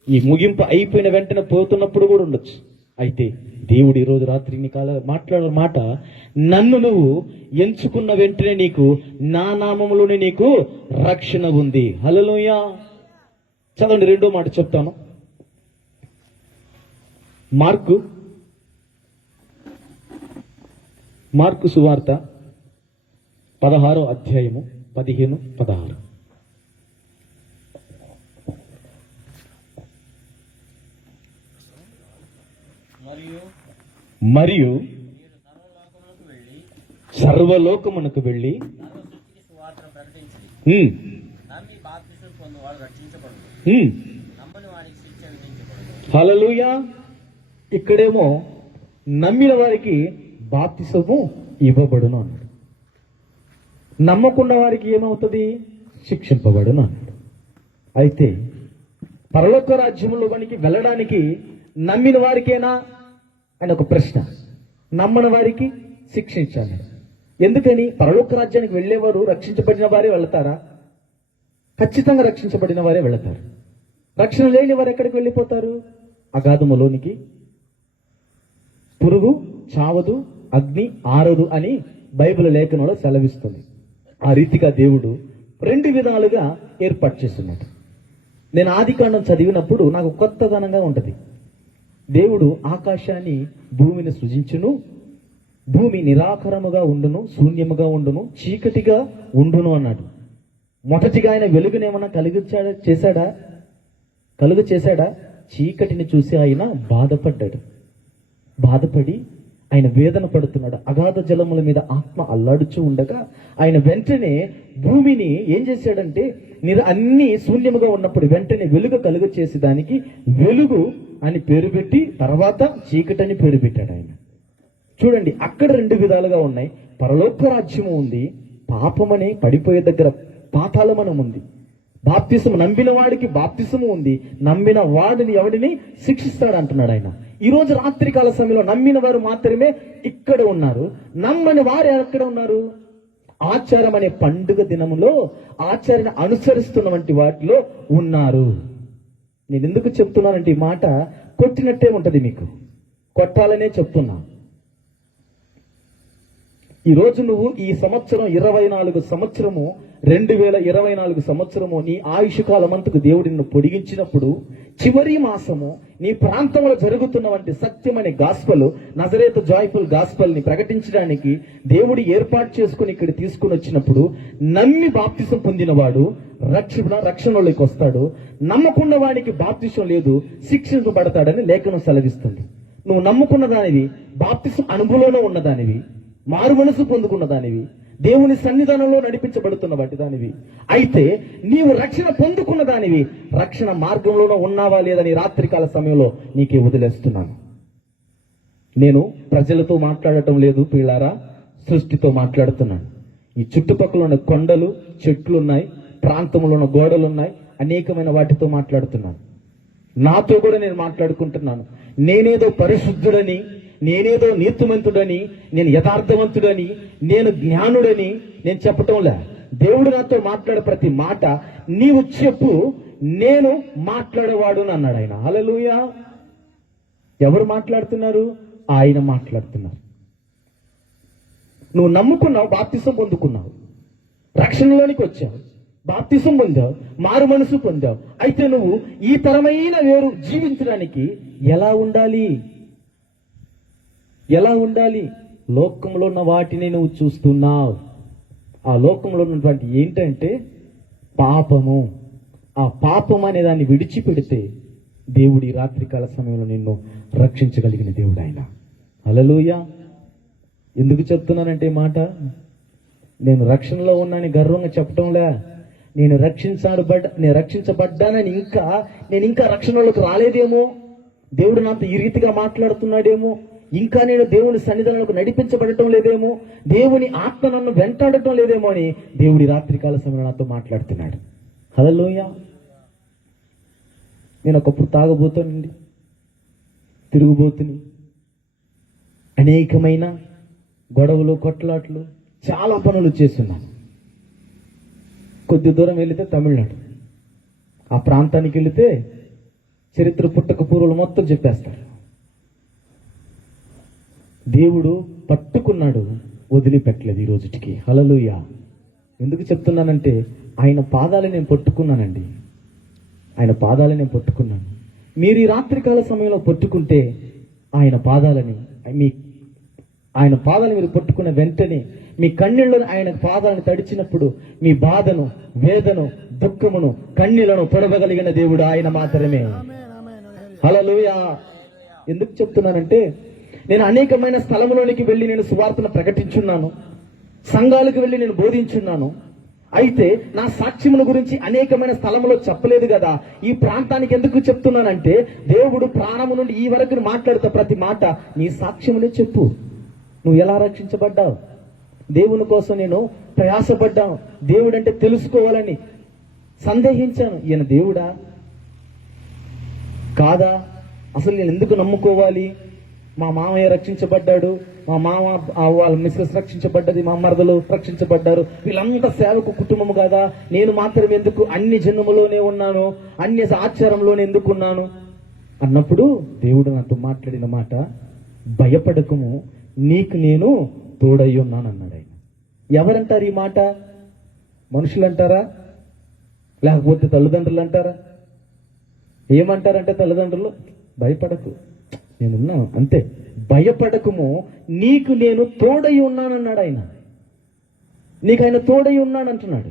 ఈ ముగింపు అయిపోయిన వెంటనే పోతున్నప్పుడు కూడా ఉండొచ్చు. అయితే దేవుడు ఈ రోజు రాత్రి నీ మాట్లాడిన మాట, నన్ను నువ్వు ఎంచుకున్న వెంటనే నీకు నా నామములోనే నీకు రక్షణ ఉంది. హల్లెలూయా. చదవండి, రెండో మాట చెప్తాను. మార్కు సువార్త 16వ అధ్యాయము 15, 16. మరియు మీరు సర్వలోకములకు వెళ్ళి సర్వలోకమునకు వెళ్ళి సర్వసృష్టికి సువార్తను ప్రకటించండి. నమ్మి బాప్తిసం పొందువాడు రక్షించబడును, నమ్మని వారికి శిక్ష విధించబడును. హల్లెలూయా. ఇక్కడేమో నమ్మిన వారికి బాప్తిసము ఇవ్వబడును అన్నాడు. నమ్మకున్న వారికి ఏమవుతుంది? శిక్షింపబడును అన్నాడు. అయితే పరలోక రాజ్యంలోనికి వెళ్ళడానికి నమ్మిన వారికేనా అని ఒక ప్రశ్న. నమ్మని వారికి శిక్షించాలి. ఎందుకని? పరలోక రాజ్యానికి వెళ్ళేవారు రక్షించబడిన వారే వెళతారా? ఖచ్చితంగా రక్షించబడిన వారే వెళతారు. రక్షణ లేని వారు ఎక్కడికి వెళ్ళిపోతారు? అగాధములోనికి. పురుగు చావదు, అగ్ని ఆరదు అని బైబిల్ లేఖనంలో సెలవిస్తుంది. ఆ రీతిగా దేవుడు రెండు విధాలుగా ఏర్పాటు చేస్తున్నాడు. నేను ఆదికాండం చదివినప్పుడు నాకు కొత్తదనంగా ఉంటది. దేవుడు ఆకాశాన్ని భూమిని సృజించును, భూమి నిరాకారముగా ఉండును, శూన్యముగా ఉండును, చీకటిగా ఉండును అన్నాడు. మొదటిగా ఆయన వెలుగునేమన్నా కలుగు చేశాడా? చీకటిని చూసి ఆయన బాధపడి ఆయన వేదన పడుతున్నాడు. అగాధ జలముల మీద ఆత్మ అల్లాడుచూ ఉండగా ఆయన వెంటనే భూమిని ఏం చేశాడంటే, అన్ని శూన్యముగా ఉన్నప్పుడు వెంటనే వెలుగు కలుగ చేసి దానికి వెలుగు అని పేరు పెట్టి తర్వాత చీకటని పేరు పెట్టాడు ఆయన. చూడండి, అక్కడ రెండు విధాలుగా ఉన్నాయి. పరలోక రాజ్యము ఉంది, పాపమని పడిపోయే దగ్గర పాతాళమనం ఉంది. బాప్తిసము నమ్మిన వాడికి బాప్తిసము ఉంది, నమ్మిన వాడిని ఎవడిని శిక్షిస్తాడు అంటున్నాడు ఆయన. ఈ రోజు రాత్రికాల సమయంలో నమ్మిన వారు మాత్రమే ఇక్కడ ఉన్నారు. నమ్మని వారు ఎక్కడ ఉన్నారు? ఆచారం అనే పండుగ దినములో ఆచారాన్ని అనుసరిస్తున్న వంటి వాటిలో ఉన్నారు. నేను ఎందుకు చెప్తున్నానంటే ఈ మాట కొట్టినట్టే ఉంటది, మీకు కొట్టాలనే చెప్తున్నా. ఈ రోజు నువ్వు ఈ సంవత్సరం 2024 సంవత్సరము నీ ఆయుష్ కాలమంతకు దేవుడు నిన్ను పొడిగించినప్పుడు చివరి మాసము నీ ప్రాంతంలో జరుగుతున్న వంటి సత్యమనే గాస్పల్, నజరేతు జాయ్ఫుల్ గాస్పల్ ని ప్రకటించడానికి దేవుడు ఏర్పాటు చేసుకుని ఇక్కడ తీసుకుని వచ్చినప్పుడు నమ్మి బాప్తిసం పొందినవాడు రక్షణలోకి వస్తాడు. నమ్మకున్న వాడికి బాప్తిసం లేదు, శిక్షించబడతాడని లేఖనం సెలవిస్తుంది. నువ్వు నమ్ముకున్న దానివి, బాప్తిసం అనుభవంలో ఉన్నదానివి, మారు మనసు పొందుకున్న దానివి, దేవుని సన్నిధానంలో నడిపించబడుతున్న వాటి దానివి. అయితే నీవు రక్షణ పొందుకున్న దానివి, రక్షణ మార్గంలోనూ ఉన్నావా లేదని రాత్రికాల సమయంలో నీకే వదిలేస్తున్నాను. నేను ప్రజలతో మాట్లాడటం లేదు పిల్లారా, సృష్టితో మాట్లాడుతున్నాను. ఈ చుట్టుపక్కల ఉన్న కొండలు, చెట్లున్నాయి, ప్రాంతంలో ఉన్న గోడలున్నాయి, అనేకమైన వాటితో మాట్లాడుతున్నాను. నాతో కూడా నేను మాట్లాడుకుంటున్నాను. నేనేదో పరిశుద్ధుడని, నేనేదో నీతిమంతుడని, నేను యథార్థవంతుడని, నేను జ్ఞానుడని నేను చెప్పటంలే. దేవుడు నాతో మాట్లాడే ప్రతి మాట నీవు చెప్పు, నేను మాట్లాడేవాడు అన్నాడు ఆయన. హల్లెలూయా. ఎవరు మాట్లాడుతున్నారు? ఆయన మాట్లాడుతున్నారు. నువ్వు నమ్ముకున్నావు, బాప్తిసం పొందుకున్నావు, రక్షణలోనికి వచ్చావు, బాప్తిసం పొందావు, మారు మనసు పొందావు. అయితే నువ్వు ఈ తరమైన వేరు జీవించడానికి ఎలా ఉండాలి? లోకంలో ఉన్న వాటిని నువ్వు చూస్తున్నావు. ఆ లోకంలో ఉన్నటువంటి ఏంటంటే పాపము. ఆ పాపం అనే దాన్ని విడిచిపెడితే దేవుడు ఈ రాత్రికాల సమయంలో నిన్ను రక్షించగలిగిన దేవుడు ఆయన. హల్లెలూయా. ఎందుకు చెప్తున్నానంటే మాట, నేను రక్షణలో ఉన్నానని గర్వంగా చెప్పటంలే. నేను రక్షించబడ్డానని నేను ఇంకా రక్షణలోకి రాలేదేమో, దేవుడు నాతో ఈ రీతిగా మాట్లాడుతున్నాడేమో, ఇంకా నేను దేవుని సన్నిధానంలోకి నడిపించబడటం లేదేమో, దేవుని ఆత్మ నన్ను వెంటాడటం లేదేమో అని దేవుడి రాత్రికాల సమయంలో నాతో మాట్లాడుతున్నాడు. హల్లెలూయా. నేను ఒకప్పుడు తాగబోతానండి, తిరుగుబోతుని, అనేకమైన గొడవలు, కొట్లాట్లు, చాలా పనులు చేస్తున్నాను. కొద్ది దూరం వెళితే తమిళనాడు, ఆ ప్రాంతానికి వెళితే చరిత్ర పుట్టక పూర్వులు మొత్తం చెప్పేస్తారు. దేవుడు పట్టుకున్నాడు, వదిలిపెట్టలేదు ఈ రోజుటికి. హల్లెలూయా. ఎందుకు చెప్తున్నానంటే ఆయన పాదాలు నేను పట్టుకున్నానండి. ఆయన పాదాలు నేను పట్టుకున్నాను. మీరు ఈ రాత్రికాల సమయంలో పట్టుకుంటే ఆయన పాదాలని ఆయన పాదాలు మీరు పట్టుకున్న వెంటనే మీ కన్నీళ్లను ఆయన పాదాలను తడిచినప్పుడు మీ బాధను, వేదను, దుఃఖమును, కన్నీళ్లను పొడవగలిగిన దేవుడు ఆయన మాత్రమే. హల్లెలూయా. ఎందుకు చెప్తున్నానంటే నేను అనేకమైన స్థలములోనికి వెళ్ళి నేను సువార్తను ప్రకటించున్నాను, సంఘాలకు వెళ్ళి నేను బోధించున్నాను. అయితే నా సాక్ష్యముల గురించి అనేకమైన స్థలంలో చెప్పలేదు కదా. ఈ ప్రాంతానికి ఎందుకు చెప్తున్నానంటే దేవుడు ప్రాణము నుండి ఈ వరకు మాట్లాడుతా ప్రతి మాట నీ సాక్ష్యమునే చెప్పు. నువ్వు ఎలా రక్షించబడ్డావు, దేవుని కోసం నేను ప్రయాసపడ్డాను, దేవుడు అంటే తెలుసుకోవాలని సందేహించాను. ఈయన దేవుడా కాదా, అసలు నేను ఎందుకు నమ్ముకోవాలి? మా మామయ్య రక్షించబడ్డాడు, మా మామ వాళ్ళ మిస్సెస్ రక్షించబడ్డది, మా మరదలు రక్షించబడ్డారు, వీళ్ళంతా సేవకు కుటుంబము కదా, నేను మాత్రం ఎందుకు అన్ని జన్మలోనే ఉన్నాను, అన్ని ఆచారంలోనే ఎందుకున్నాను అన్నప్పుడు దేవుడు నాతో మాట్లాడిన మాట, భయపడకము, నీకు నేను తోడై ఉన్నాను అన్నాడు ఆయన. ఎవరంటారు ఈ మాట? మనుషులు అంటారా, లేకపోతే తల్లిదండ్రులు అంటారా? ఏమంటారంటే తల్లిదండ్రులు, భయపడకు నేనున్నాను అంతే, భయపడకము, నీకు నేను తోడై ఉన్నానన్నాడు ఆయన. నీకు ఆయన తోడై ఉన్నాను అంటున్నాడు.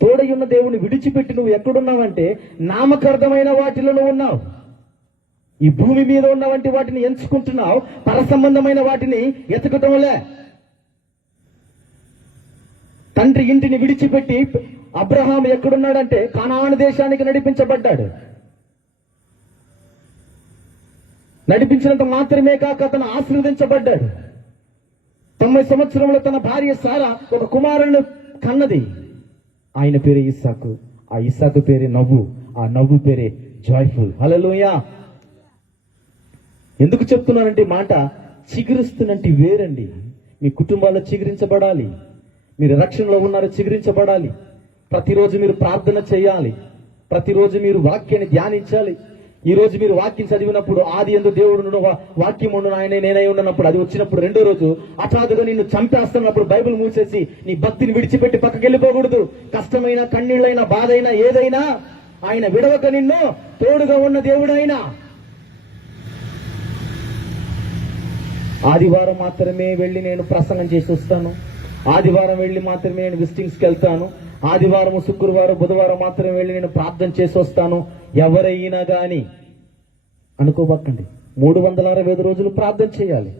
తోడై ఉన్న దేవుని విడిచిపెట్టి నువ్వు ఎక్కడున్నావంటే నామకార్థమైన వాటిలో నువ్వు ఉన్నావు. ఈ భూమి మీద ఉన్న వంటి వాటిని ఎంచుకుంటున్నావు, పర సంబంధమైన వాటిని ఎతకటంలే. తండ్రి ఇంటిని విడిచిపెట్టి అబ్రహాం ఎక్కడున్నాడంటే కనాను దేశానికి నడిపించబడ్డాడు. నడిపించినంత మాత్రమే కాక అతను ఆశీర్వదించబడ్డాడు. 90 సంవత్సరంలో తన భార్య సారా ఒక కుమారుని కన్నది. ఆయన పేరే ఇస్సాకు, ఆ ఇస్సాకు పేరే నవ్వు, ఆ నవ్వు పేరే జాయ్ఫుల్. హల్లెలూయా. ఎందుకు చెప్తున్నానంటే మాట, చిగురిస్తున్నట్టు వేరండి. మీ కుటుంబాల్లో చిగురించబడాలి, మీరు రక్షణలో ఉన్నారో చిగురించబడాలి. ప్రతిరోజు మీరు ప్రార్థన చేయాలి, ప్రతిరోజు మీరు వాక్యాన్ని ధ్యానించాలి. ఈ రోజు మీరు వాక్యం చదివినప్పుడు ఆది యందు దేవుడు వాక్యం ఉండు ఆయన నేనై ఉండనప్పుడు అది వచ్చినప్పుడు రెండో రోజు హఠాత్తుగా నిన్ను చంపేస్తున్నప్పుడు బైబిల్ మూసేసి నీ భక్తిని విడిచిపెట్టి పక్కకి వెళ్ళిపోకూడదు. కష్టమైన, కన్నీళ్ళైనా, బాధ అయినా, ఏదైనా ఆయన విడవక నిన్ను తోడుగా ఉన్న దేవుడు ఆయన. ఆదివారం మాత్రమే వెళ్ళి నేను ప్రసంగం చేసి వస్తాను, ఆదివారం వెళ్ళి మాత్రమే నేను విజిటింగ్స్కి వెళ్తాను, ఆదివారం, శుక్రవారం, బుధవారం మాత్రమే వెళ్ళి నేను ప్రార్థన చేసి వస్తాను, ఎవరైనా గాని అనుకోబక్కండి. 365 రోజులు ప్రార్థన చేయాలి.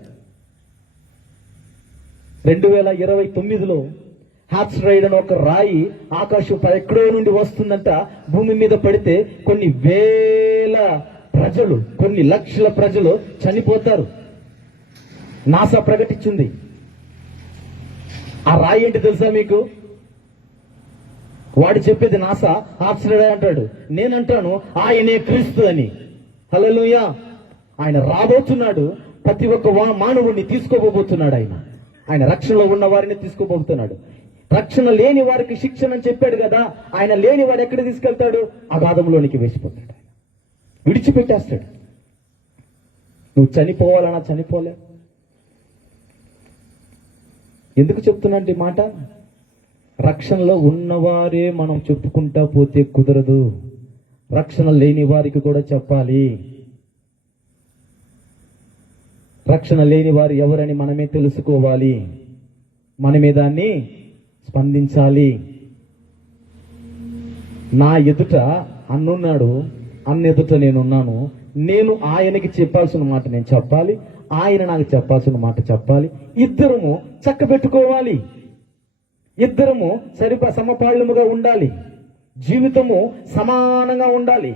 2029లో హాప్స్రైడ్ అని ఒక రాయి ఆకాశం ఎక్కడో నుండి వస్తుందంట, భూమి మీద పడితే కొన్ని వేల ప్రజలు, కొన్ని లక్షల ప్రజలు చనిపోతారు. నాసా ప్రకటించింది. ఆ రాయి ఏంటి తెలుసా మీకు? వాడు చెప్పేది నాసా హాప్స్రైడ్ అంటాడు, నేనంటాను ఆయనే క్రీస్తు అని. హల్లెలూయా. ఆయన రాబోతున్నాడు, ప్రతి ఒక్క మానవుడిని తీసుకోబోతున్నాడు. ఆయన రక్షణలో ఉన్న వారిని తీసుకోబోతున్నాడు. రక్షణ లేని వారికి శిక్షణ అని చెప్పాడు కదా, ఆయన లేని వాడు ఎక్కడ తీసుకెళ్తాడు? అగాధంలోనికి వేసిపోతాడు, విడిచిపెట్టేస్తాడు. నువ్వు చనిపోవాలన్నా చనిపోలే. ఎందుకు చెప్తున్నట్టు ఈ మాట? రక్షణలో ఉన్నవారే మనం చెప్పుకుంటా పోతే కుదరదు, రక్షణ లేని వారికి కూడా చెప్పాలి. రక్షణ లేని వారు ఎవరని మనమే తెలుసుకోవాలి, మనమే దాన్ని స్పందించాలి. నా ఎదుట అన్నున్నాడు, అన్న ఎదుట నేనున్నాను. నేను ఆయనకి చెప్పాల్సిన మాట నేను చెప్పాలి, ఆయన నాకు చెప్పాల్సిన మాట చెప్పాలి. ఇద్దరము చక్క పెట్టుకోవాలి, ఇద్దరము సమపాళ్లముగా ఉండాలి, జీవితము సమానంగా ఉండాలి.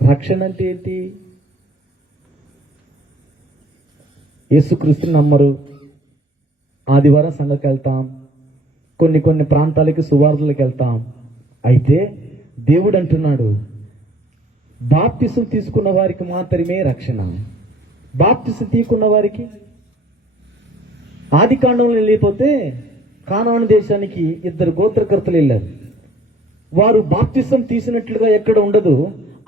రక్షణ అంటే ఏంటి? యేసుక్రీస్తుని నమ్మరు, ఆదివారం సంఘకి వెళ్తాం, కొన్ని ప్రాంతాలకి సువార్తలకు వెళ్తాం. అయితే దేవుడు అంటున్నాడు, బాప్తిసం తీసుకున్న వారికి మాత్రమే రక్షణ. బాప్తిసం తీసుకున్న వారికి ఆది కాండంలో వెళ్ళిపోతే కానాను దేశానికి 2 గోత్రకర్తలు వెళ్ళారు. వారు బాప్తిసం తీసినట్లుగా ఎక్కడ ఉండదు.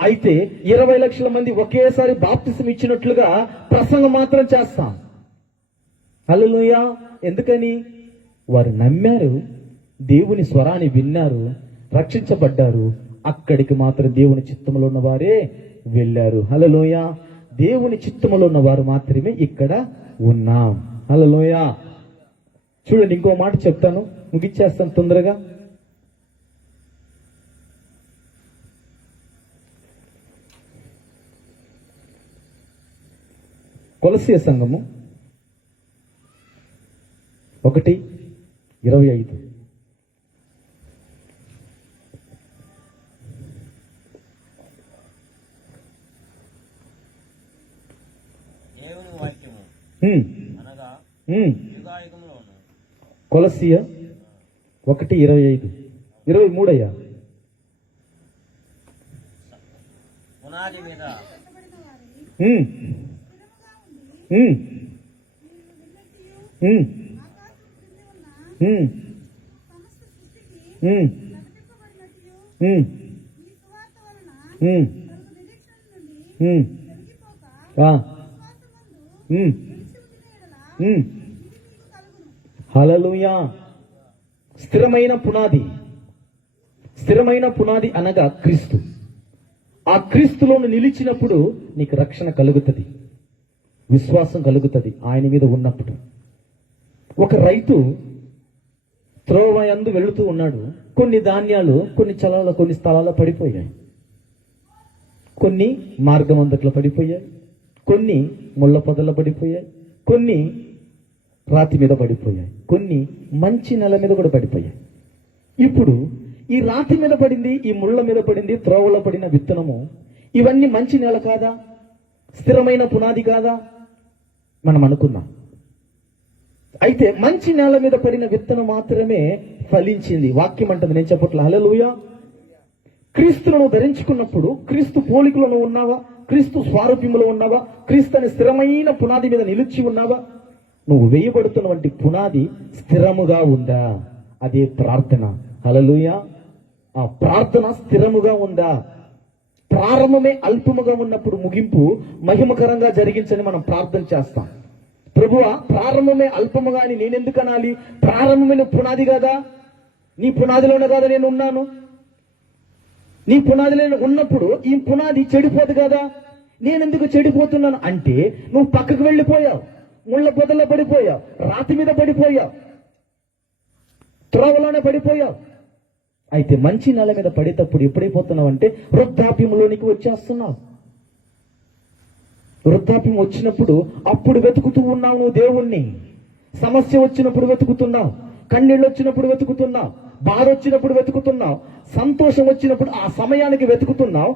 అయితే 20 లక్షల మంది ఒకేసారి బాప్తిసం ఇచ్చినట్లుగా ప్రసంగం మాత్రం చేస్తాం. హల్లెలూయా. ఎందుకని? వారు నమ్మారు, దేవుని స్వరాన్ని విన్నారు, రక్షించబడ్డారు. అక్కడికి మాత్రం దేవుని చిత్తములో ఉన్న వారే వెళ్ళారు. హల్లెలూయా. దేవుని చిత్తములో ఉన్న వారు మాత్రమే ఇక్కడ ఉన్నాం. హల్లెలూయా. చూడండి, ఇంకో మాట చెప్తాను, ముగిచ్చేస్తాను తొందరగా. కొలస్సీ సంఘము 1:25. దేవుని వాక్యము అనగా యుగాయుగములోను. కొలస్సీ 1:25, 23 అయ్యా. పునాది మీద హల్లెలూయా. స్థిరమైన పునాది. స్థిరమైన పునాది అనగా క్రీస్తు. ఆ క్రీస్తులోను నిలిచినప్పుడు నీకు రక్షణ కలుగుతుంది, విశ్వాసం కలుగుతుంది ఆయన మీద ఉన్నప్పుడు. ఒక రైతు త్రోవయందు వెళుతూ ఉన్నాడు. కొన్ని ధాన్యాలు కొన్ని స్థలాల్లో పడిపోయాయి, కొన్ని మార్గం అంతట్లో పడిపోయాయి, కొన్ని ముళ్ళ పొదల్లో పడిపోయాయి, కొన్ని రాతి మీద పడిపోయాయి, కొన్ని మంచి నెల మీద కూడా పడిపోయాయి. ఇప్పుడు ఈ రాతి మీద పడింది, ఈ ముళ్ళ మీద పడింది, త్రోవలో పడిన విత్తనము, ఇవన్నీ మంచి నెల కాదా? స్థిరమైన పునాది కాదా? మనం అనుకున్నాం. అయితే మంచి నేల మీద పడిన విత్తనం మాత్రమే ఫలించింది. వాక్యం అంటుంది, నేను చెప్పట్లా. హల్లెలూయా. క్రీస్తులను ధరించుకున్నప్పుడు క్రీస్తు పోలికలను ఉన్నావా? క్రీస్తు స్వారూప్యములో ఉన్నావా? క్రీస్తు అనే స్థిరమైన పునాది మీద నిలిచి ఉన్నావా? నువ్వు వేయబడుతున్నటువంటి పునాది స్థిరముగా ఉందా? అదే ప్రార్థన. హల్లెలూయా. ఆ ప్రార్థన స్థిరముగా ఉందా? ప్రారంభమే అల్పముగా ఉన్నప్పుడు ముగింపు మహిమకరంగా జరిగించని మనం ప్రార్థన చేస్తాం. ప్రభువా, ప్రారంభమే అల్పముగా అని నేనెందుకు అనాలి? ప్రారంభమైన పునాది కదా, నీ పునాదిలోనే కదా నేను ఉన్నాను. నీ పునాదిలో ఉన్నప్పుడు ఈ పునాది చెడిపోదు కదా, నేనెందుకు చెడిపోతున్నాను అంటే నువ్వు పక్కకు వెళ్ళిపోయావు, ముళ్ళ పొదల్లో పడిపోయావు, రాతి మీద పడిపోయావు, త్రోవలోనే పడిపోయావు. అయితే మంచి నెల మీద పడేటప్పుడు ఎప్పుడైపోతున్నావు అంటే వృద్ధాప్యంలోనికి వచ్చేస్తున్నావు. వృద్ధాప్యం వచ్చినప్పుడు అప్పుడు వెతుకుతూ ఉన్నావు నువ్వు దేవుణ్ణి. సమస్య వచ్చినప్పుడు వెతుకుతున్నావు, కన్నీళ్ళు వచ్చినప్పుడు వెతుకుతున్నావు, బాధ వచ్చినప్పుడు వెతుకుతున్నావు, సంతోషం వచ్చినప్పుడు ఆ సమయానికి వెతుకుతున్నావు.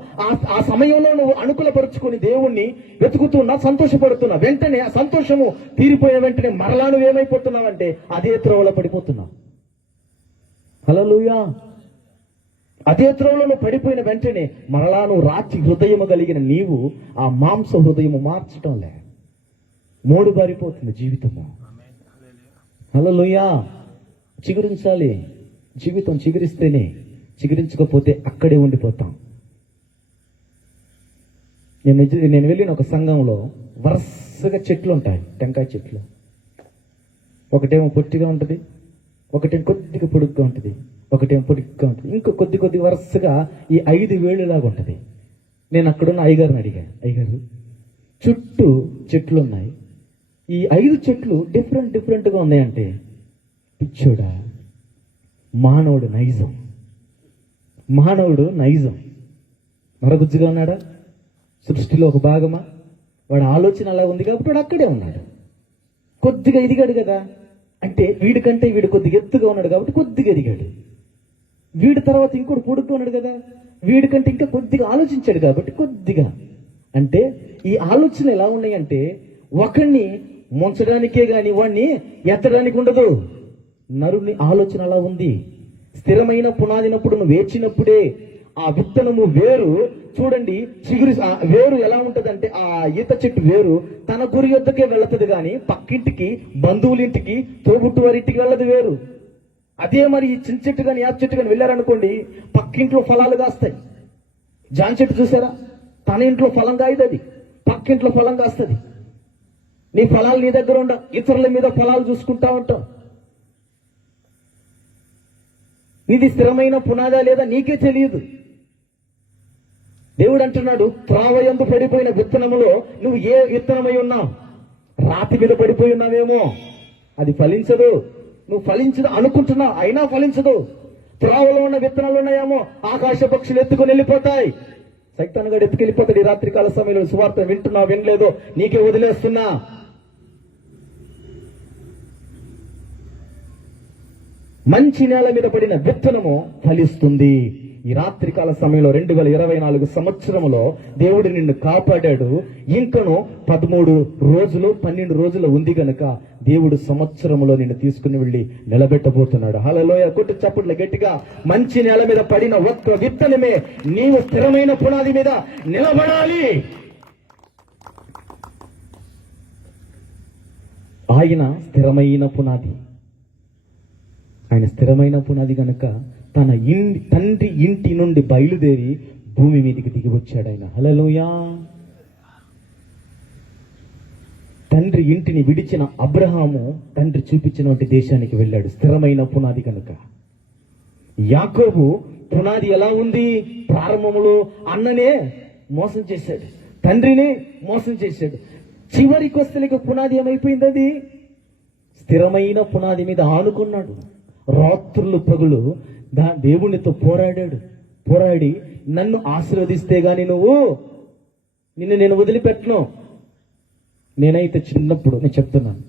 ఆ సమయంలో నువ్వు అనుకూలపరుచుకొని దేవుణ్ణి వెతుకుతున్నావు, సంతోషపడుతున్నావు. వెంటనే ఆ సంతోషము తీరిపోయిన వెంటనే మరలా నువ్వేమైపోతున్నావంటే అదే త్రోవలో పడిపోతున్నావు. హల్లెలూయా. అదే త్రోవలో పడిపోయిన వెంటనే మరలా నువ్వు రాతి హృదయము కలిగిన నీవు ఆ మాంస హృదయము మార్చటంలే, మోడు బారిపోతుంది జీవితము. హల్లెలూయా. చిగురించాలి. జీవితం చిగురిస్తేనే, చిగురించకపోతే అక్కడే ఉండిపోతాం. నేను వెళ్ళిన ఒక సంఘంలో వరుసగా చెట్లు ఉంటాయి, టెంకాయ చెట్లు. ఒకటేమో పొట్టిగా ఉంటుంది, ఒకటేమో కొద్దిగా పొడుగ్గా ఉంటుంది, ఒకటేమో పొడుగ్గా ఉంటుంది, ఇంకో కొద్ది వరుసగా ఈ 5 వేళ్ళలాగా ఉంటుంది. నేను అక్కడున్న అయ్యగారిని అడిగా, అయ్యగారు చుట్టూ చెట్లు ఉన్నాయి, ఈ 5 చెట్లు డిఫరెంట్గా ఉన్నాయంటే, పిచ్చోడా, మానవుడు నైజం మరగుజ్జుగా ఉన్నాడా? సృష్టిలో ఒక భాగమా? వాడు ఆలోచన అలా ఉంది కాబట్టి వాడు అక్కడే ఉన్నాడు. కొద్దిగా ఎదిగాడు కదా, అంటే వీడికంటే వీడు కొద్దిగా ఎత్తుగా ఉన్నాడు కాబట్టి కొద్దిగా ఎదిగాడు. వీడి తర్వాత ఇంకోటి పొడుగ్గా ఉన్నాడు కదా, వీడికంటే ఇంకా కొద్దిగా ఆలోచించాడు కాబట్టి కొద్దిగా. అంటే ఈ ఆలోచన ఎలా ఉన్నాయంటే ఒకడిని ముంచడానికే గాని వాడిని ఎత్తడానికి ఉండదు. నరుని ఆలోచన అలా ఉంది. స్థిరమైన పునాదినప్పుడు నువ్వు వేచినప్పుడే ఆ విత్తనము వేరు చూడండి చిగురు. వేరు ఎలా ఉంటదంటే ఆ ఈత చెట్టు వేరు తన గురి యొద్దకే వెళుతుంది కానీ పక్కింటికి, బంధువులింటికి, తోబుట్టు వారింటికి వెళ్ళదు వేరు. అదే మరి ఈ చిన్న చెట్టు కానీ యాప్ చెట్టు కానీ వెళ్ళారనుకోండి, పక్కింట్లో ఫలాలు కాస్తాయి. జాన్ చెట్టు చూసారా? తన ఇంట్లో ఫలం కాయదు, అది పక్కింట్లో ఫలం కాస్తుంది. నీ ఫలాలు నీ దగ్గర ఉండ, ఇతరుల మీద ఫలాలు చూసుకుంటా ఉంటావు. నీది స్థిరమైన పునాదా లేదా నీకే తెలియదు. దేవుడు అంటున్నాడు, త్రావయందు పడిపోయిన విత్తనములో నువ్వు ఏ విత్తనమై ఉన్నావు? రాతి మీద పడిపోయి ఉన్నావేమో, అది ఫలించదు. నువ్వు ఫలించదు అనుకుంటున్నావు, అయినా ఫలించదు. త్రావలో ఉన్న విత్తనాలు ఉన్నాయేమో, ఆకాశ పక్షులు ఎత్తుకుని వెళ్ళిపోతాయి. సైతానుగాడు ఎత్తుకెళ్ళిపోతాడు. ఈ రాత్రికాల సమయంలో సువార్త వింటున్నావు, వినలేదో నీకే వదిలేస్తున్నా. మంచి నేల మీద పడిన విత్తనము ఫలిస్తుంది. ఈ రాత్రికాల సమయంలో 2024 సంవత్సరంలో దేవుడు నిన్ను కాపాడాడు. ఇంకను 13 రోజులు 12 రోజులు ఉంది గనక దేవుడు సంవత్సరంలో నిన్ను తీసుకుని వెళ్ళి నిలబెట్టబోతున్నాడు. హల్లెలూయా. కొట్టు చప్పట్లు గట్టిగా. మంచి నేల మీద పడిన ఒక్క విత్తనమే నీవు స్థిరమైన పునాది మీద నిలబడాలి. ఆయన స్థిరమైన పునాది. ఆయన స్థిరమైన పునాది గనక తన తండ్రి ఇంటి నుండి బయలుదేరి భూమి మీదకి దిగి వచ్చాడు ఆయన. హల్లెలూయా. తండ్రి ఇంటిని విడిచిన అబ్రహాము తండ్రి చూపించినటువంటి దేశానికి వెళ్ళాడు, స్థిరమైన పునాది కనుక. యాకోబు పునాది ఎలా ఉంది? ప్రారంభంలో అన్ననే మోసం చేశాడు, తండ్రినే మోసం చేశాడు. చివరికి వస్తే పునాది ఏమైపోయింది? అది స్థిరమైన పునాది మీద ఆనుకున్నాడు. రాత్రులు పగులు దేవునితో పోరాడాడు. పోరాడి నన్ను ఆశీర్వదిస్తే గాని నిన్ను నేను వదిలిపెట్టను. నేనైతే చిన్నప్పుడు నేను చెప్తున్నాను,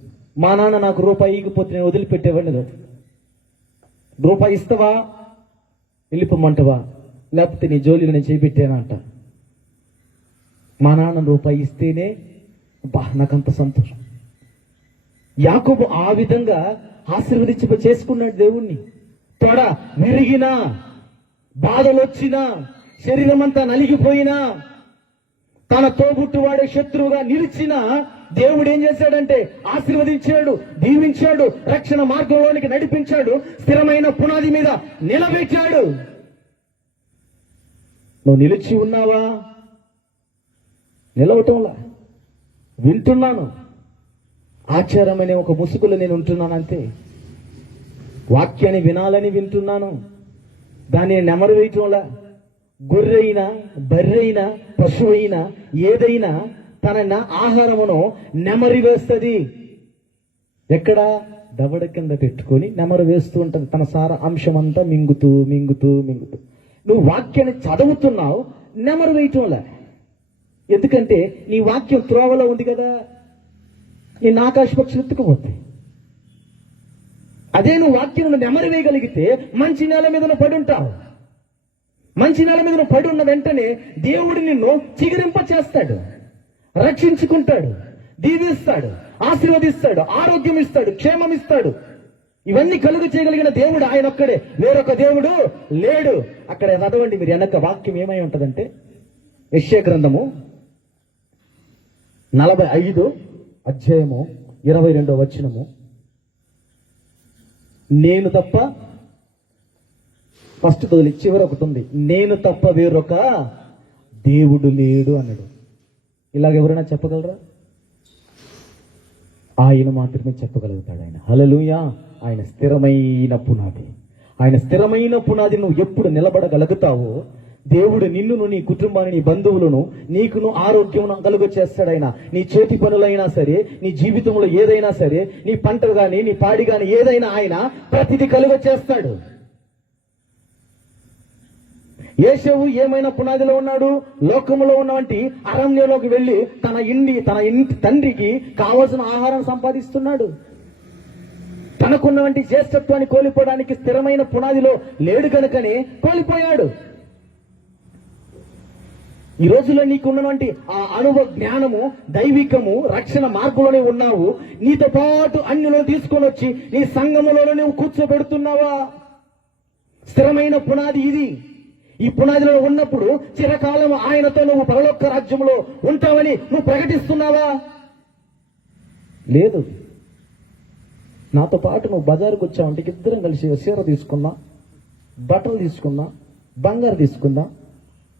మా నాన్న నాకు రూపాయి ఇగిపోతే నేను వదిలిపెట్టేవాడిని కాదు. రూపాయి ఇస్తావా, వెళ్ళిపోమంటావా, లేకపోతే నీ జోలిలో నేను చేపెట్టానంట. మా నాన్న రూపాయి ఇస్తేనే నాకంత సంతోషం. యాకోబు ఆ విధంగా ఆశీర్వదించి చేసుకున్నాడు దేవుణ్ణి. తొడ విరిగినా, బాధలు వచ్చినా, శరీరం అంతా నలిగిపోయినా, తన తోబుట్టువాడే శత్రువుగా నిలిచినా దేవుడు ఏం చేశాడంటే ఆశీర్వదించాడు, దీవించాడు, రక్షణ మార్గంలోనికి నడిపించాడు, స్థిరమైన పునాది మీద నిలబెట్టాడు. నువ్వు నిలిచి ఉన్నావా? నిలవటంలా. వింటున్నాను, ఆచారమనే ఒక ముసుగులో నేను ఉంటున్నాను అంతే. వాక్యాన్ని వినాలని వింటున్నాను, దాన్ని నెమరు వేయటంలా. గొర్రెయినా, బర్రెయినా, పశువైనా ఏదైనా తన ఆహారమును నెమరి వేస్తుంది. ఎక్కడ? దవడ కింద పెట్టుకొని నెమరు వేస్తూ ఉంటుంది. తన సార అంశం అంతా మింగుతూ మింగుతూ మింగుతూ. నువ్వు వాక్యాన్ని చదువుతున్నావు, నెమరు వేయటంలా. ఎందుకంటే నీ వాక్యం త్రోవలో ఉంది కదా, నిన్ను ఆకాశ పక్షులు ఎత్తుకుపోతాయి. అదే నువ్వు వాక్యం నెమరు వేయగలిగితే మంచి నేల మీద నువ్వు పడి ఉంటావు. మంచి నేల మీద నువ్వు పడి ఉన్న వెంటనే దేవుడు నిన్ను చిగురింప చేస్తాడు, రక్షించుకుంటాడు, దీవిస్తాడు, ఆశీర్వదిస్తాడు, ఆరోగ్యం ఇస్తాడు, క్షేమం ఇస్తాడు. ఇవన్నీ కలుగు చేయగలిగిన దేవుడు ఆయన ఒక్కడే, వేరొక దేవుడు లేడు. అక్కడ చదవండి మీరు, వెనక వాక్యం ఏమై ఉంటదంటే యెషయా గ్రంథము 45 అధ్యాయము 22వ వచనము. నేను తప్ప, ఫస్ట్ తొలి చివరి ఒకటి ఉంది, నేను తప్ప వేరొక దేవుడు లేడు అన్నాడు. ఇలాగ ఎవరైనా చెప్పగలరా? ఆయన మాత్రమే చెప్పగలుగుతాడు. ఆయన హల్లెలూయా. ఆయన స్థిరమైన పునాది. ఆయన స్థిరమైన పునాది నువ్వు ఎప్పుడు నిలబడగలుగుతావో దేవుడు నిన్నును, నీ కుటుంబాన్ని, నీ బంధువులను, నీకును ఆరోగ్యం కలుగ చేస్తాడు. ఆయన నీ చేతి పనులైనా సరే, నీ జీవితంలో ఏదైనా సరే, నీ పంట గాని, నీ పాడి గాని ఏదైనా ఆయన ప్రతిదీ కలుగ చేస్తాడు. యేషవు ఏమైనా పునాదిలో ఉన్నాడు? లోకములో ఉన్నవంటి అరణ్యంలోకి వెళ్లి తన ఇంటి తండ్రికి కావలసిన ఆహారం సంపాదిస్తున్నాడు. తనకున్నవంటి జ్యేష్ఠత్వాన్ని కోల్పోవడానికి స్థిరమైన పునాదిలో లేడు కనుకనే కోల్పోయాడు. ఈ రోజుల్లో నీకున్నటువంటి ఆ అనుభవ జ్ఞానము, దైవికము, రక్షణ మార్గంలోనే ఉన్నావు. నీతో పాటు అన్యులను తీసుకొని వచ్చి నీ సంఘములోనే నువ్వు కూర్చోబెడుతున్నావా? స్థిరమైన పునాది ఇది. ఈ పునాదిలో ఉన్నప్పుడు చిరకాలం ఆయనతో నువ్వు పరలోక రాజ్యంలో ఉంటావని నువ్వు ప్రకటిస్తున్నావా? లేదు. నాతో పాటు నువ్వు బజారుకు వచ్చావంటే ఇద్దరం కలిసి చీర తీసుకుందాం, బట్టలు తీసుకుందాం, బంగారు తీసుకుందాం.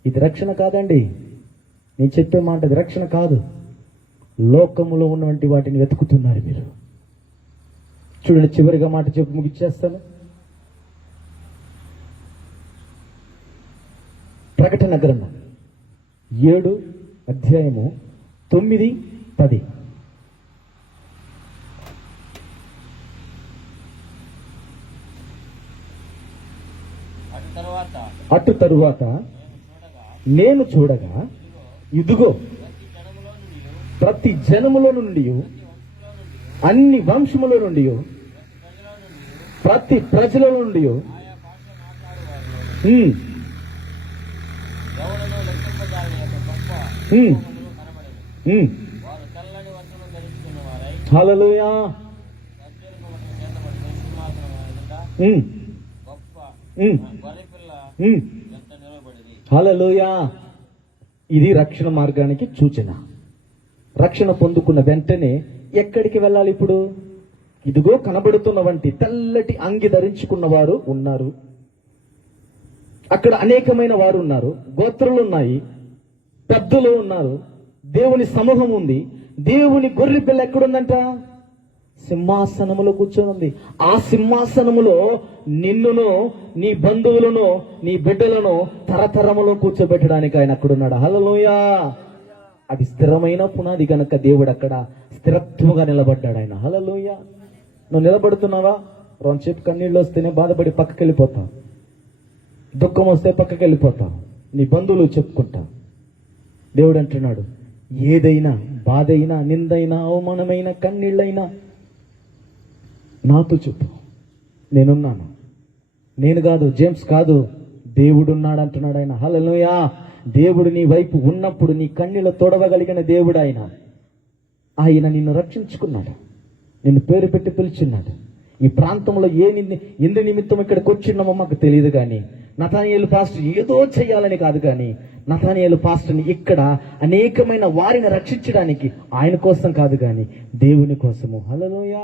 ఇది రక్షణ కాదండి. నేను చెప్పే మాట ఇది రక్షణ కాదు. లోకములో ఉన్నటువంటి వాటిని వెతుకుతున్నారు మీరు. చూడండి, చివరిగా మాట చెప్పి ముగిచ్చేస్తాను. ప్రకటన గ్రంథం 7:9-10. అటు తరువాత నేను చూడగా ఇదిగో ప్రతి జనములో నుండి, అన్ని వంశముల నుండి, ప్రతి ప్రజల నుండి ఎవడనో లెక్కింపజాలని యొక్క గొప్ప ఉమ్, కనబడేది. ఉమ్. వారు తెల్లని వస్త్రములు ధరించుకున్న వారై హల్లెలూయా. సజ్జనుల చేతబడి సింహాసనం ఎదుట ఉమ్, గొప్ప ఉమ్, గొర్రెపిల్ల ఉమ్. ఎంత నిలబడింది. హల్లెలూయా. ఇది రక్షణ మార్గానికి సూచన. రక్షణ పొందుకున్న వెంటనే ఎక్కడికి వెళ్ళాలి ఇప్పుడు? ఇదిగో కనబడుతున్న వంటి తెల్లటి అంగి ధరించుకున్న వారు ఉన్నారు. అక్కడ అనేకమైన వారు ఉన్నారు. గోత్రులు ఉన్నాయి, పెద్దలు ఉన్నారు, దేవుని సమూహం ఉంది. దేవుని గొర్రె పిల్ల ఎక్కడుందంట? సింహాసనములో కూర్చొని ఉంది. ఆ సింహాసనములో నిన్నును, నీ బంధువులను, నీ బిడ్డలను తరతరములో కూర్చోబెట్టడానికి ఆయన అక్కడున్నాడు. హల్లెలూయా. అది స్థిరమైన పునాది గనక దేవుడు అక్కడ స్థిరత్వగా నిలబడ్డాడు ఆయన. హల్లెలూయా. నువ్వు నిలబడుతున్నావా? రొంచేపు కన్నీళ్ళు వస్తేనే బాధపడి పక్కకి వెళ్ళిపోతావు, దుఃఖం వస్తే పక్కకి వెళ్ళిపోతావు, నీ బంధువులు చెప్పుకుంటా. దేవుడు అంటున్నాడు, ఏదైనా బాధైనా, నిందైనా, అవమానమైన, కన్నీళ్ళైనా నాతో చెప్పు, నేనున్నాను. నేను కాదు, జేమ్స్ కాదు, దేవుడున్నాడు అంటున్నాడు ఆయన. హల్లెలూయా. దేవుడు నీ వైపు ఉన్నప్పుడు నీ కన్నీళ్ళు తొడవగలిగిన దేవుడు ఆయన. ఆయన నిన్ను రక్షించుకున్నాడు, నిన్ను పేరు పెట్టి పిలిచున్నాడు. ఈ ప్రాంతంలో ఎందు నిమిత్తం ఇక్కడికి వచ్చినామో మాకు తెలియదు, కానీ నతానియేలు పాస్టర్ ఏదో చేయాలని కాదు, కానీ నతానియేలు పాస్టర్ని ఇక్కడ అనేకమైన వారిని రక్షించడానికి ఆయన కోసం కాదు, కానీ దేవుని కోసము. హల్లెలూయా.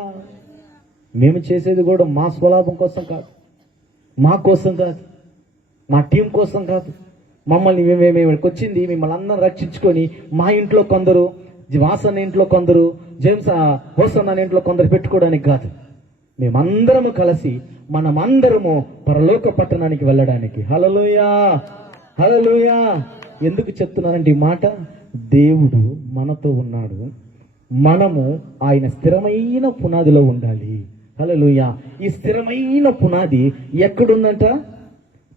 మేము చేసేది కూడా మా స్వలాభం కోసం కాదు, మా కోసం కాదు, మా టీం కోసం కాదు. మమ్మల్ని మేము వచ్చింది మిమ్మల్ని అందరం రక్షించుకొని మా ఇంట్లో కొందరు, వాసన్న ఇంట్లో కొందరు, జేమ్స్ హోసన్న ఇంట్లో కొందరు పెట్టుకోవడానికి కాదు. మేమందరము కలిసి మనమందరము పరలోక పట్టణానికి వెళ్ళడానికి. హల్లెలూయా. హల్లెలూయా. ఎందుకు చెప్తున్నానంటే ఈ మాట, దేవుడు మనతో ఉన్నాడు, మనము ఆయన స్థిరమైన పునాదిలో ఉండాలి. హల్లెలూయా. ఈ స్థిరమైన పునాది ఎక్కడుందంట?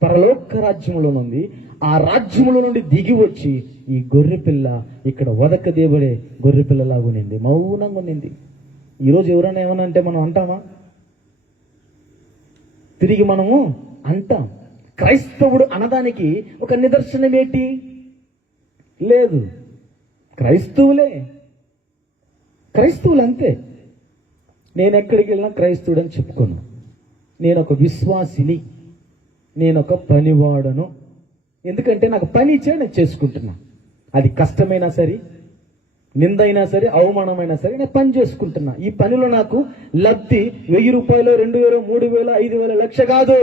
పరలోక రాజ్యములో ఉంది. ఆ రాజ్యముల నుండి దిగి వచ్చి ఈ గొర్రె పిల్ల ఇక్కడ వదక దేవుడే గొర్రె పిల్లలాగా ఉన్నింది, మౌనంగా ఉన్నింది. ఈరోజు ఎవరైనా ఏమన్నా అంటే మనం అంటామా? తిరిగి మనము అంటాం. క్రైస్తవుడు అనడానికి ఒక నిదర్శనం ఏంటి? లేదు. క్రైస్తవులు అంతే. నేను ఎక్కడికి వెళ్ళినా క్రైస్తవుడు అని చెప్పుకోను. నేను ఒక విశ్వాసిని, నేను ఒక పనివాడను. ఎందుకంటే నాకు పని ఇచ్చే నేను చేసుకుంటున్నా. అది కష్టమైనా సరే, నిందైనా సరే, అవమానమైనా సరే నేను పని చేసుకుంటున్నా. ఈ పనిలో నాకు లబ్ధి 1000 రూపాయలు, 2000, 3000, 5000, 1,00,000 కాదు.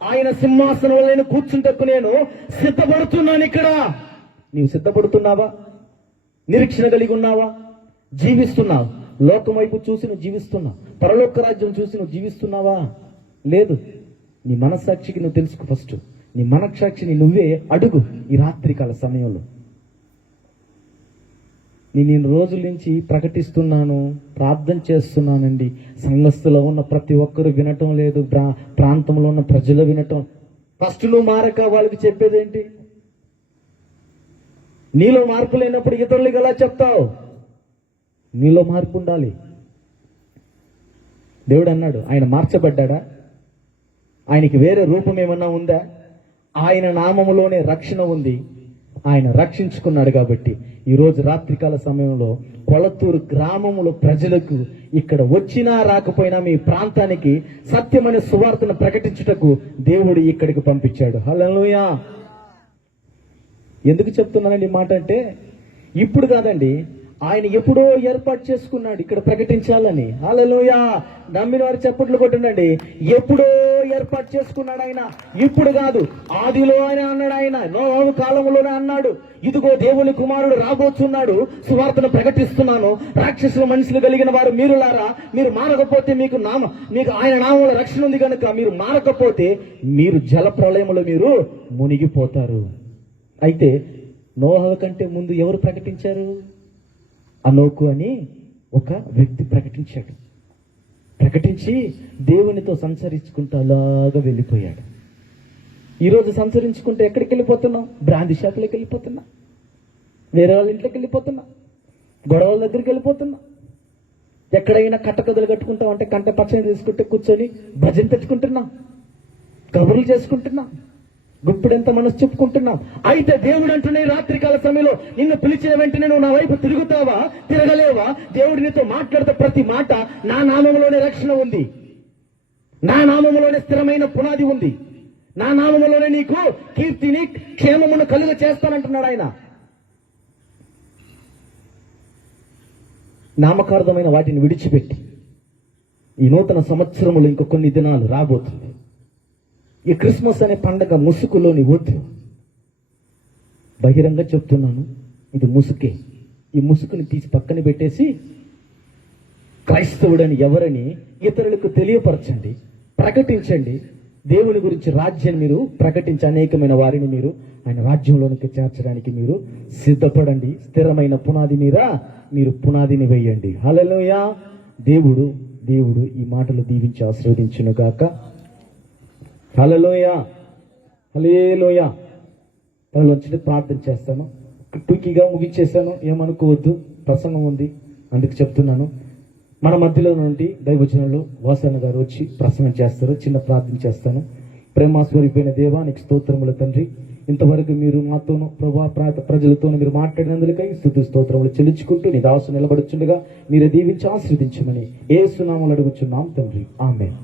ఆయన సింహాసనంలో నేను కూర్చుంటకు నేను సిద్ధపడుతున్నాను ఇక్కడ. నీవు సిద్ధపడుతున్నావా? నిరీక్షణ కలిగి ఉన్నావా? జీవిస్తున్నావు? లోకం వైపు చూసి నువ్వు జీవిస్తున్నావు, పరలోక రాజ్యం చూసి నువ్వు జీవిస్తున్నావా? లేదు. నీ మనస్సాక్షికి నువ్వు తెలుసుకో. ఫస్ట్ నీ మనస్సాక్షిని నువ్వే అడుగు. ఈ రాత్రికాల సమయంలో నేను రోజుల నుంచి ప్రకటిస్తున్నాను, ప్రార్థన చేస్తున్నానండి. సంఘస్థలో ఉన్న ప్రతి ఒక్కరు వినటం లేదు, ప్రాంతంలో ఉన్న ప్రజలు వినటం. ఫస్ట్ నువ్వు మారక వాళ్ళకి చెప్పేదేంటి? నీలో మార్పు లేనప్పుడు ఇతరులకు ఎలా చెప్తావు? నీలో మార్పు ఉండాలి. దేవుడు అన్నాడు, ఆయన మార్చబడ్డా? ఆయనకి వేరే రూపం ఏమన్నా ఉందా? ఆయన నామములోనే రక్షణ ఉంది. ఆయన రక్షించుకున్నాడు కాబట్టి ఈరోజు రాత్రికాల సమయంలో కొళత్తూరు గ్రామములో ప్రజలకు ఇక్కడ వచ్చినా రాకపోయినా మీ ప్రాంతానికి సత్యమైన సువార్తను ప్రకటించుటకు దేవుడు ఇక్కడికి పంపించాడు. హల్లెలూయా. ఎందుకు చెప్తున్నానండి ఈ మాట అంటే, ఇప్పుడు కాదండి, ఆయన ఎప్పుడో ఏర్పాటు చేసుకున్నాడు ఇక్కడ ప్రకటించాలని. హల్లెలూయా. నమ్మిన వారు చప్పట్లు కొట్టుండండి. ఎప్పుడో ఏర్పాటు చేసుకున్నాడు ఆయన, ఇప్పుడు కాదు. ఆదిలో ఆయన అన్నాడు, ఆయన నోవహు కాలంలోనే అన్నాడు, ఇదిగో దేవుని కుమారుడు రాబోతున్నాడు, సువార్తను ప్రకటిస్తున్నాను, రాక్షసుల మనుషులు కలిగిన వారు మీరులారా, మీరు మారకపోతే మీకు ఆయన నామంలో రక్షణ ఉంది కనుక మీరు మారకపోతే మీరు జల ప్రళయములో మీరు మునిగిపోతారు. అయితే నోవహు కంటే ముందు ఎవరు ప్రకటించారు? అనోకు అని ఒక వ్యక్తి ప్రకటించాడు. ప్రకటించి దేవునితో సంచరించుకుంటూ అలాగా వెళ్ళిపోయాడు. ఈరోజు సంచరించుకుంటే ఎక్కడికి వెళ్ళిపోతున్నాం? బ్రాంతి షాపులోకి వెళ్ళిపోతున్నా, వేరే వాళ్ళ ఇంట్లోకి వెళ్ళిపోతున్నా, గొడవల దగ్గరికి వెళ్ళిపోతున్నా. ఎక్కడైనా కట్టకథలు కట్టుకుంటాం అంటే కంట పచ్చని తీసుకుంటే కూర్చొని భజన తెచ్చుకుంటున్నాం, కబుర్లు చేసుకుంటున్నాం, గుప్పిడెంత మనసు చెప్పుకుంటున్నాం. అయితే దేవుడు అంటున్న ఈ రాత్రికాల సమయంలో నిన్ను పిలిచిన వెంటనే నువ్వు నా వైపు తిరుగుతావా? తిరగలేవా? దేవుడు నీతో మాట్లాడితే ప్రతి మాట నా నామములోనే రక్షణ ఉంది, నా నామములోనే స్థిరమైన పునాది ఉంది, నా నామములోనే నీకు కీర్తిని క్షేమమును కలుగ చేస్తానంటున్నాడు ఆయన. నామకార్థమైన వాటిని విడిచిపెట్టి ఈ నూతన సంవత్సరములో ఇంకో కొన్ని దినాలు రాబోతుంది. ఈ క్రిస్మస్ అనే పండగ ముసుగులోని వద్దు. బహిరంగ చెప్తున్నాను, ఇది ముసుకే. ఈ ముసుగుని తీసి పక్కన పెట్టేసి క్రైస్తవుడని ఎవరని ఇతరులకు తెలియపరచండి, ప్రకటించండి. దేవుని గురించి రాజ్యాన్ని మీరు ప్రకటించి అనేకమైన వారిని మీరు ఆయన రాజ్యంలోనికి చేర్చడానికి మీరు సిద్ధపడండి. స్థిరమైన పునాది మీద మీరు పునాదిని వేయండి. హల్లెలూయా. దేవుడు ఈ మాటలు దీవించి ఆశీర్వదించును గాక. హల్లెలూయా, హల్లెలూయా. తనలోంచి ప్రార్థన చేస్తాను. టూకీగా ముగించేశాను, ఏమనుకోవద్దు. ప్రసంగం ఉంది అందుకు చెప్తున్నాను. మన మధ్యలో నుండి దైవజనులు వాసన్న గారు వచ్చి ప్రసంగం చేస్తారు. చిన్న ప్రార్థన చేస్తాను. ప్రేమాస్వరూపైన దేవా, నీకు స్తోత్రములు తండ్రి. ఇంతవరకు మీరు మాతోనూ ప్రభా ప్రజలతోనూ మీరు మాట్లాడినందుకై స్తుతి స్తోత్రములు చెల్లించుకుంటూ నీ దాసు నిలబడుచుండగా మీరే దీవించి ఆశీర్వదించమని యేసు నామములో అడుగుచున్నాం తండ్రి. ఆమేన్.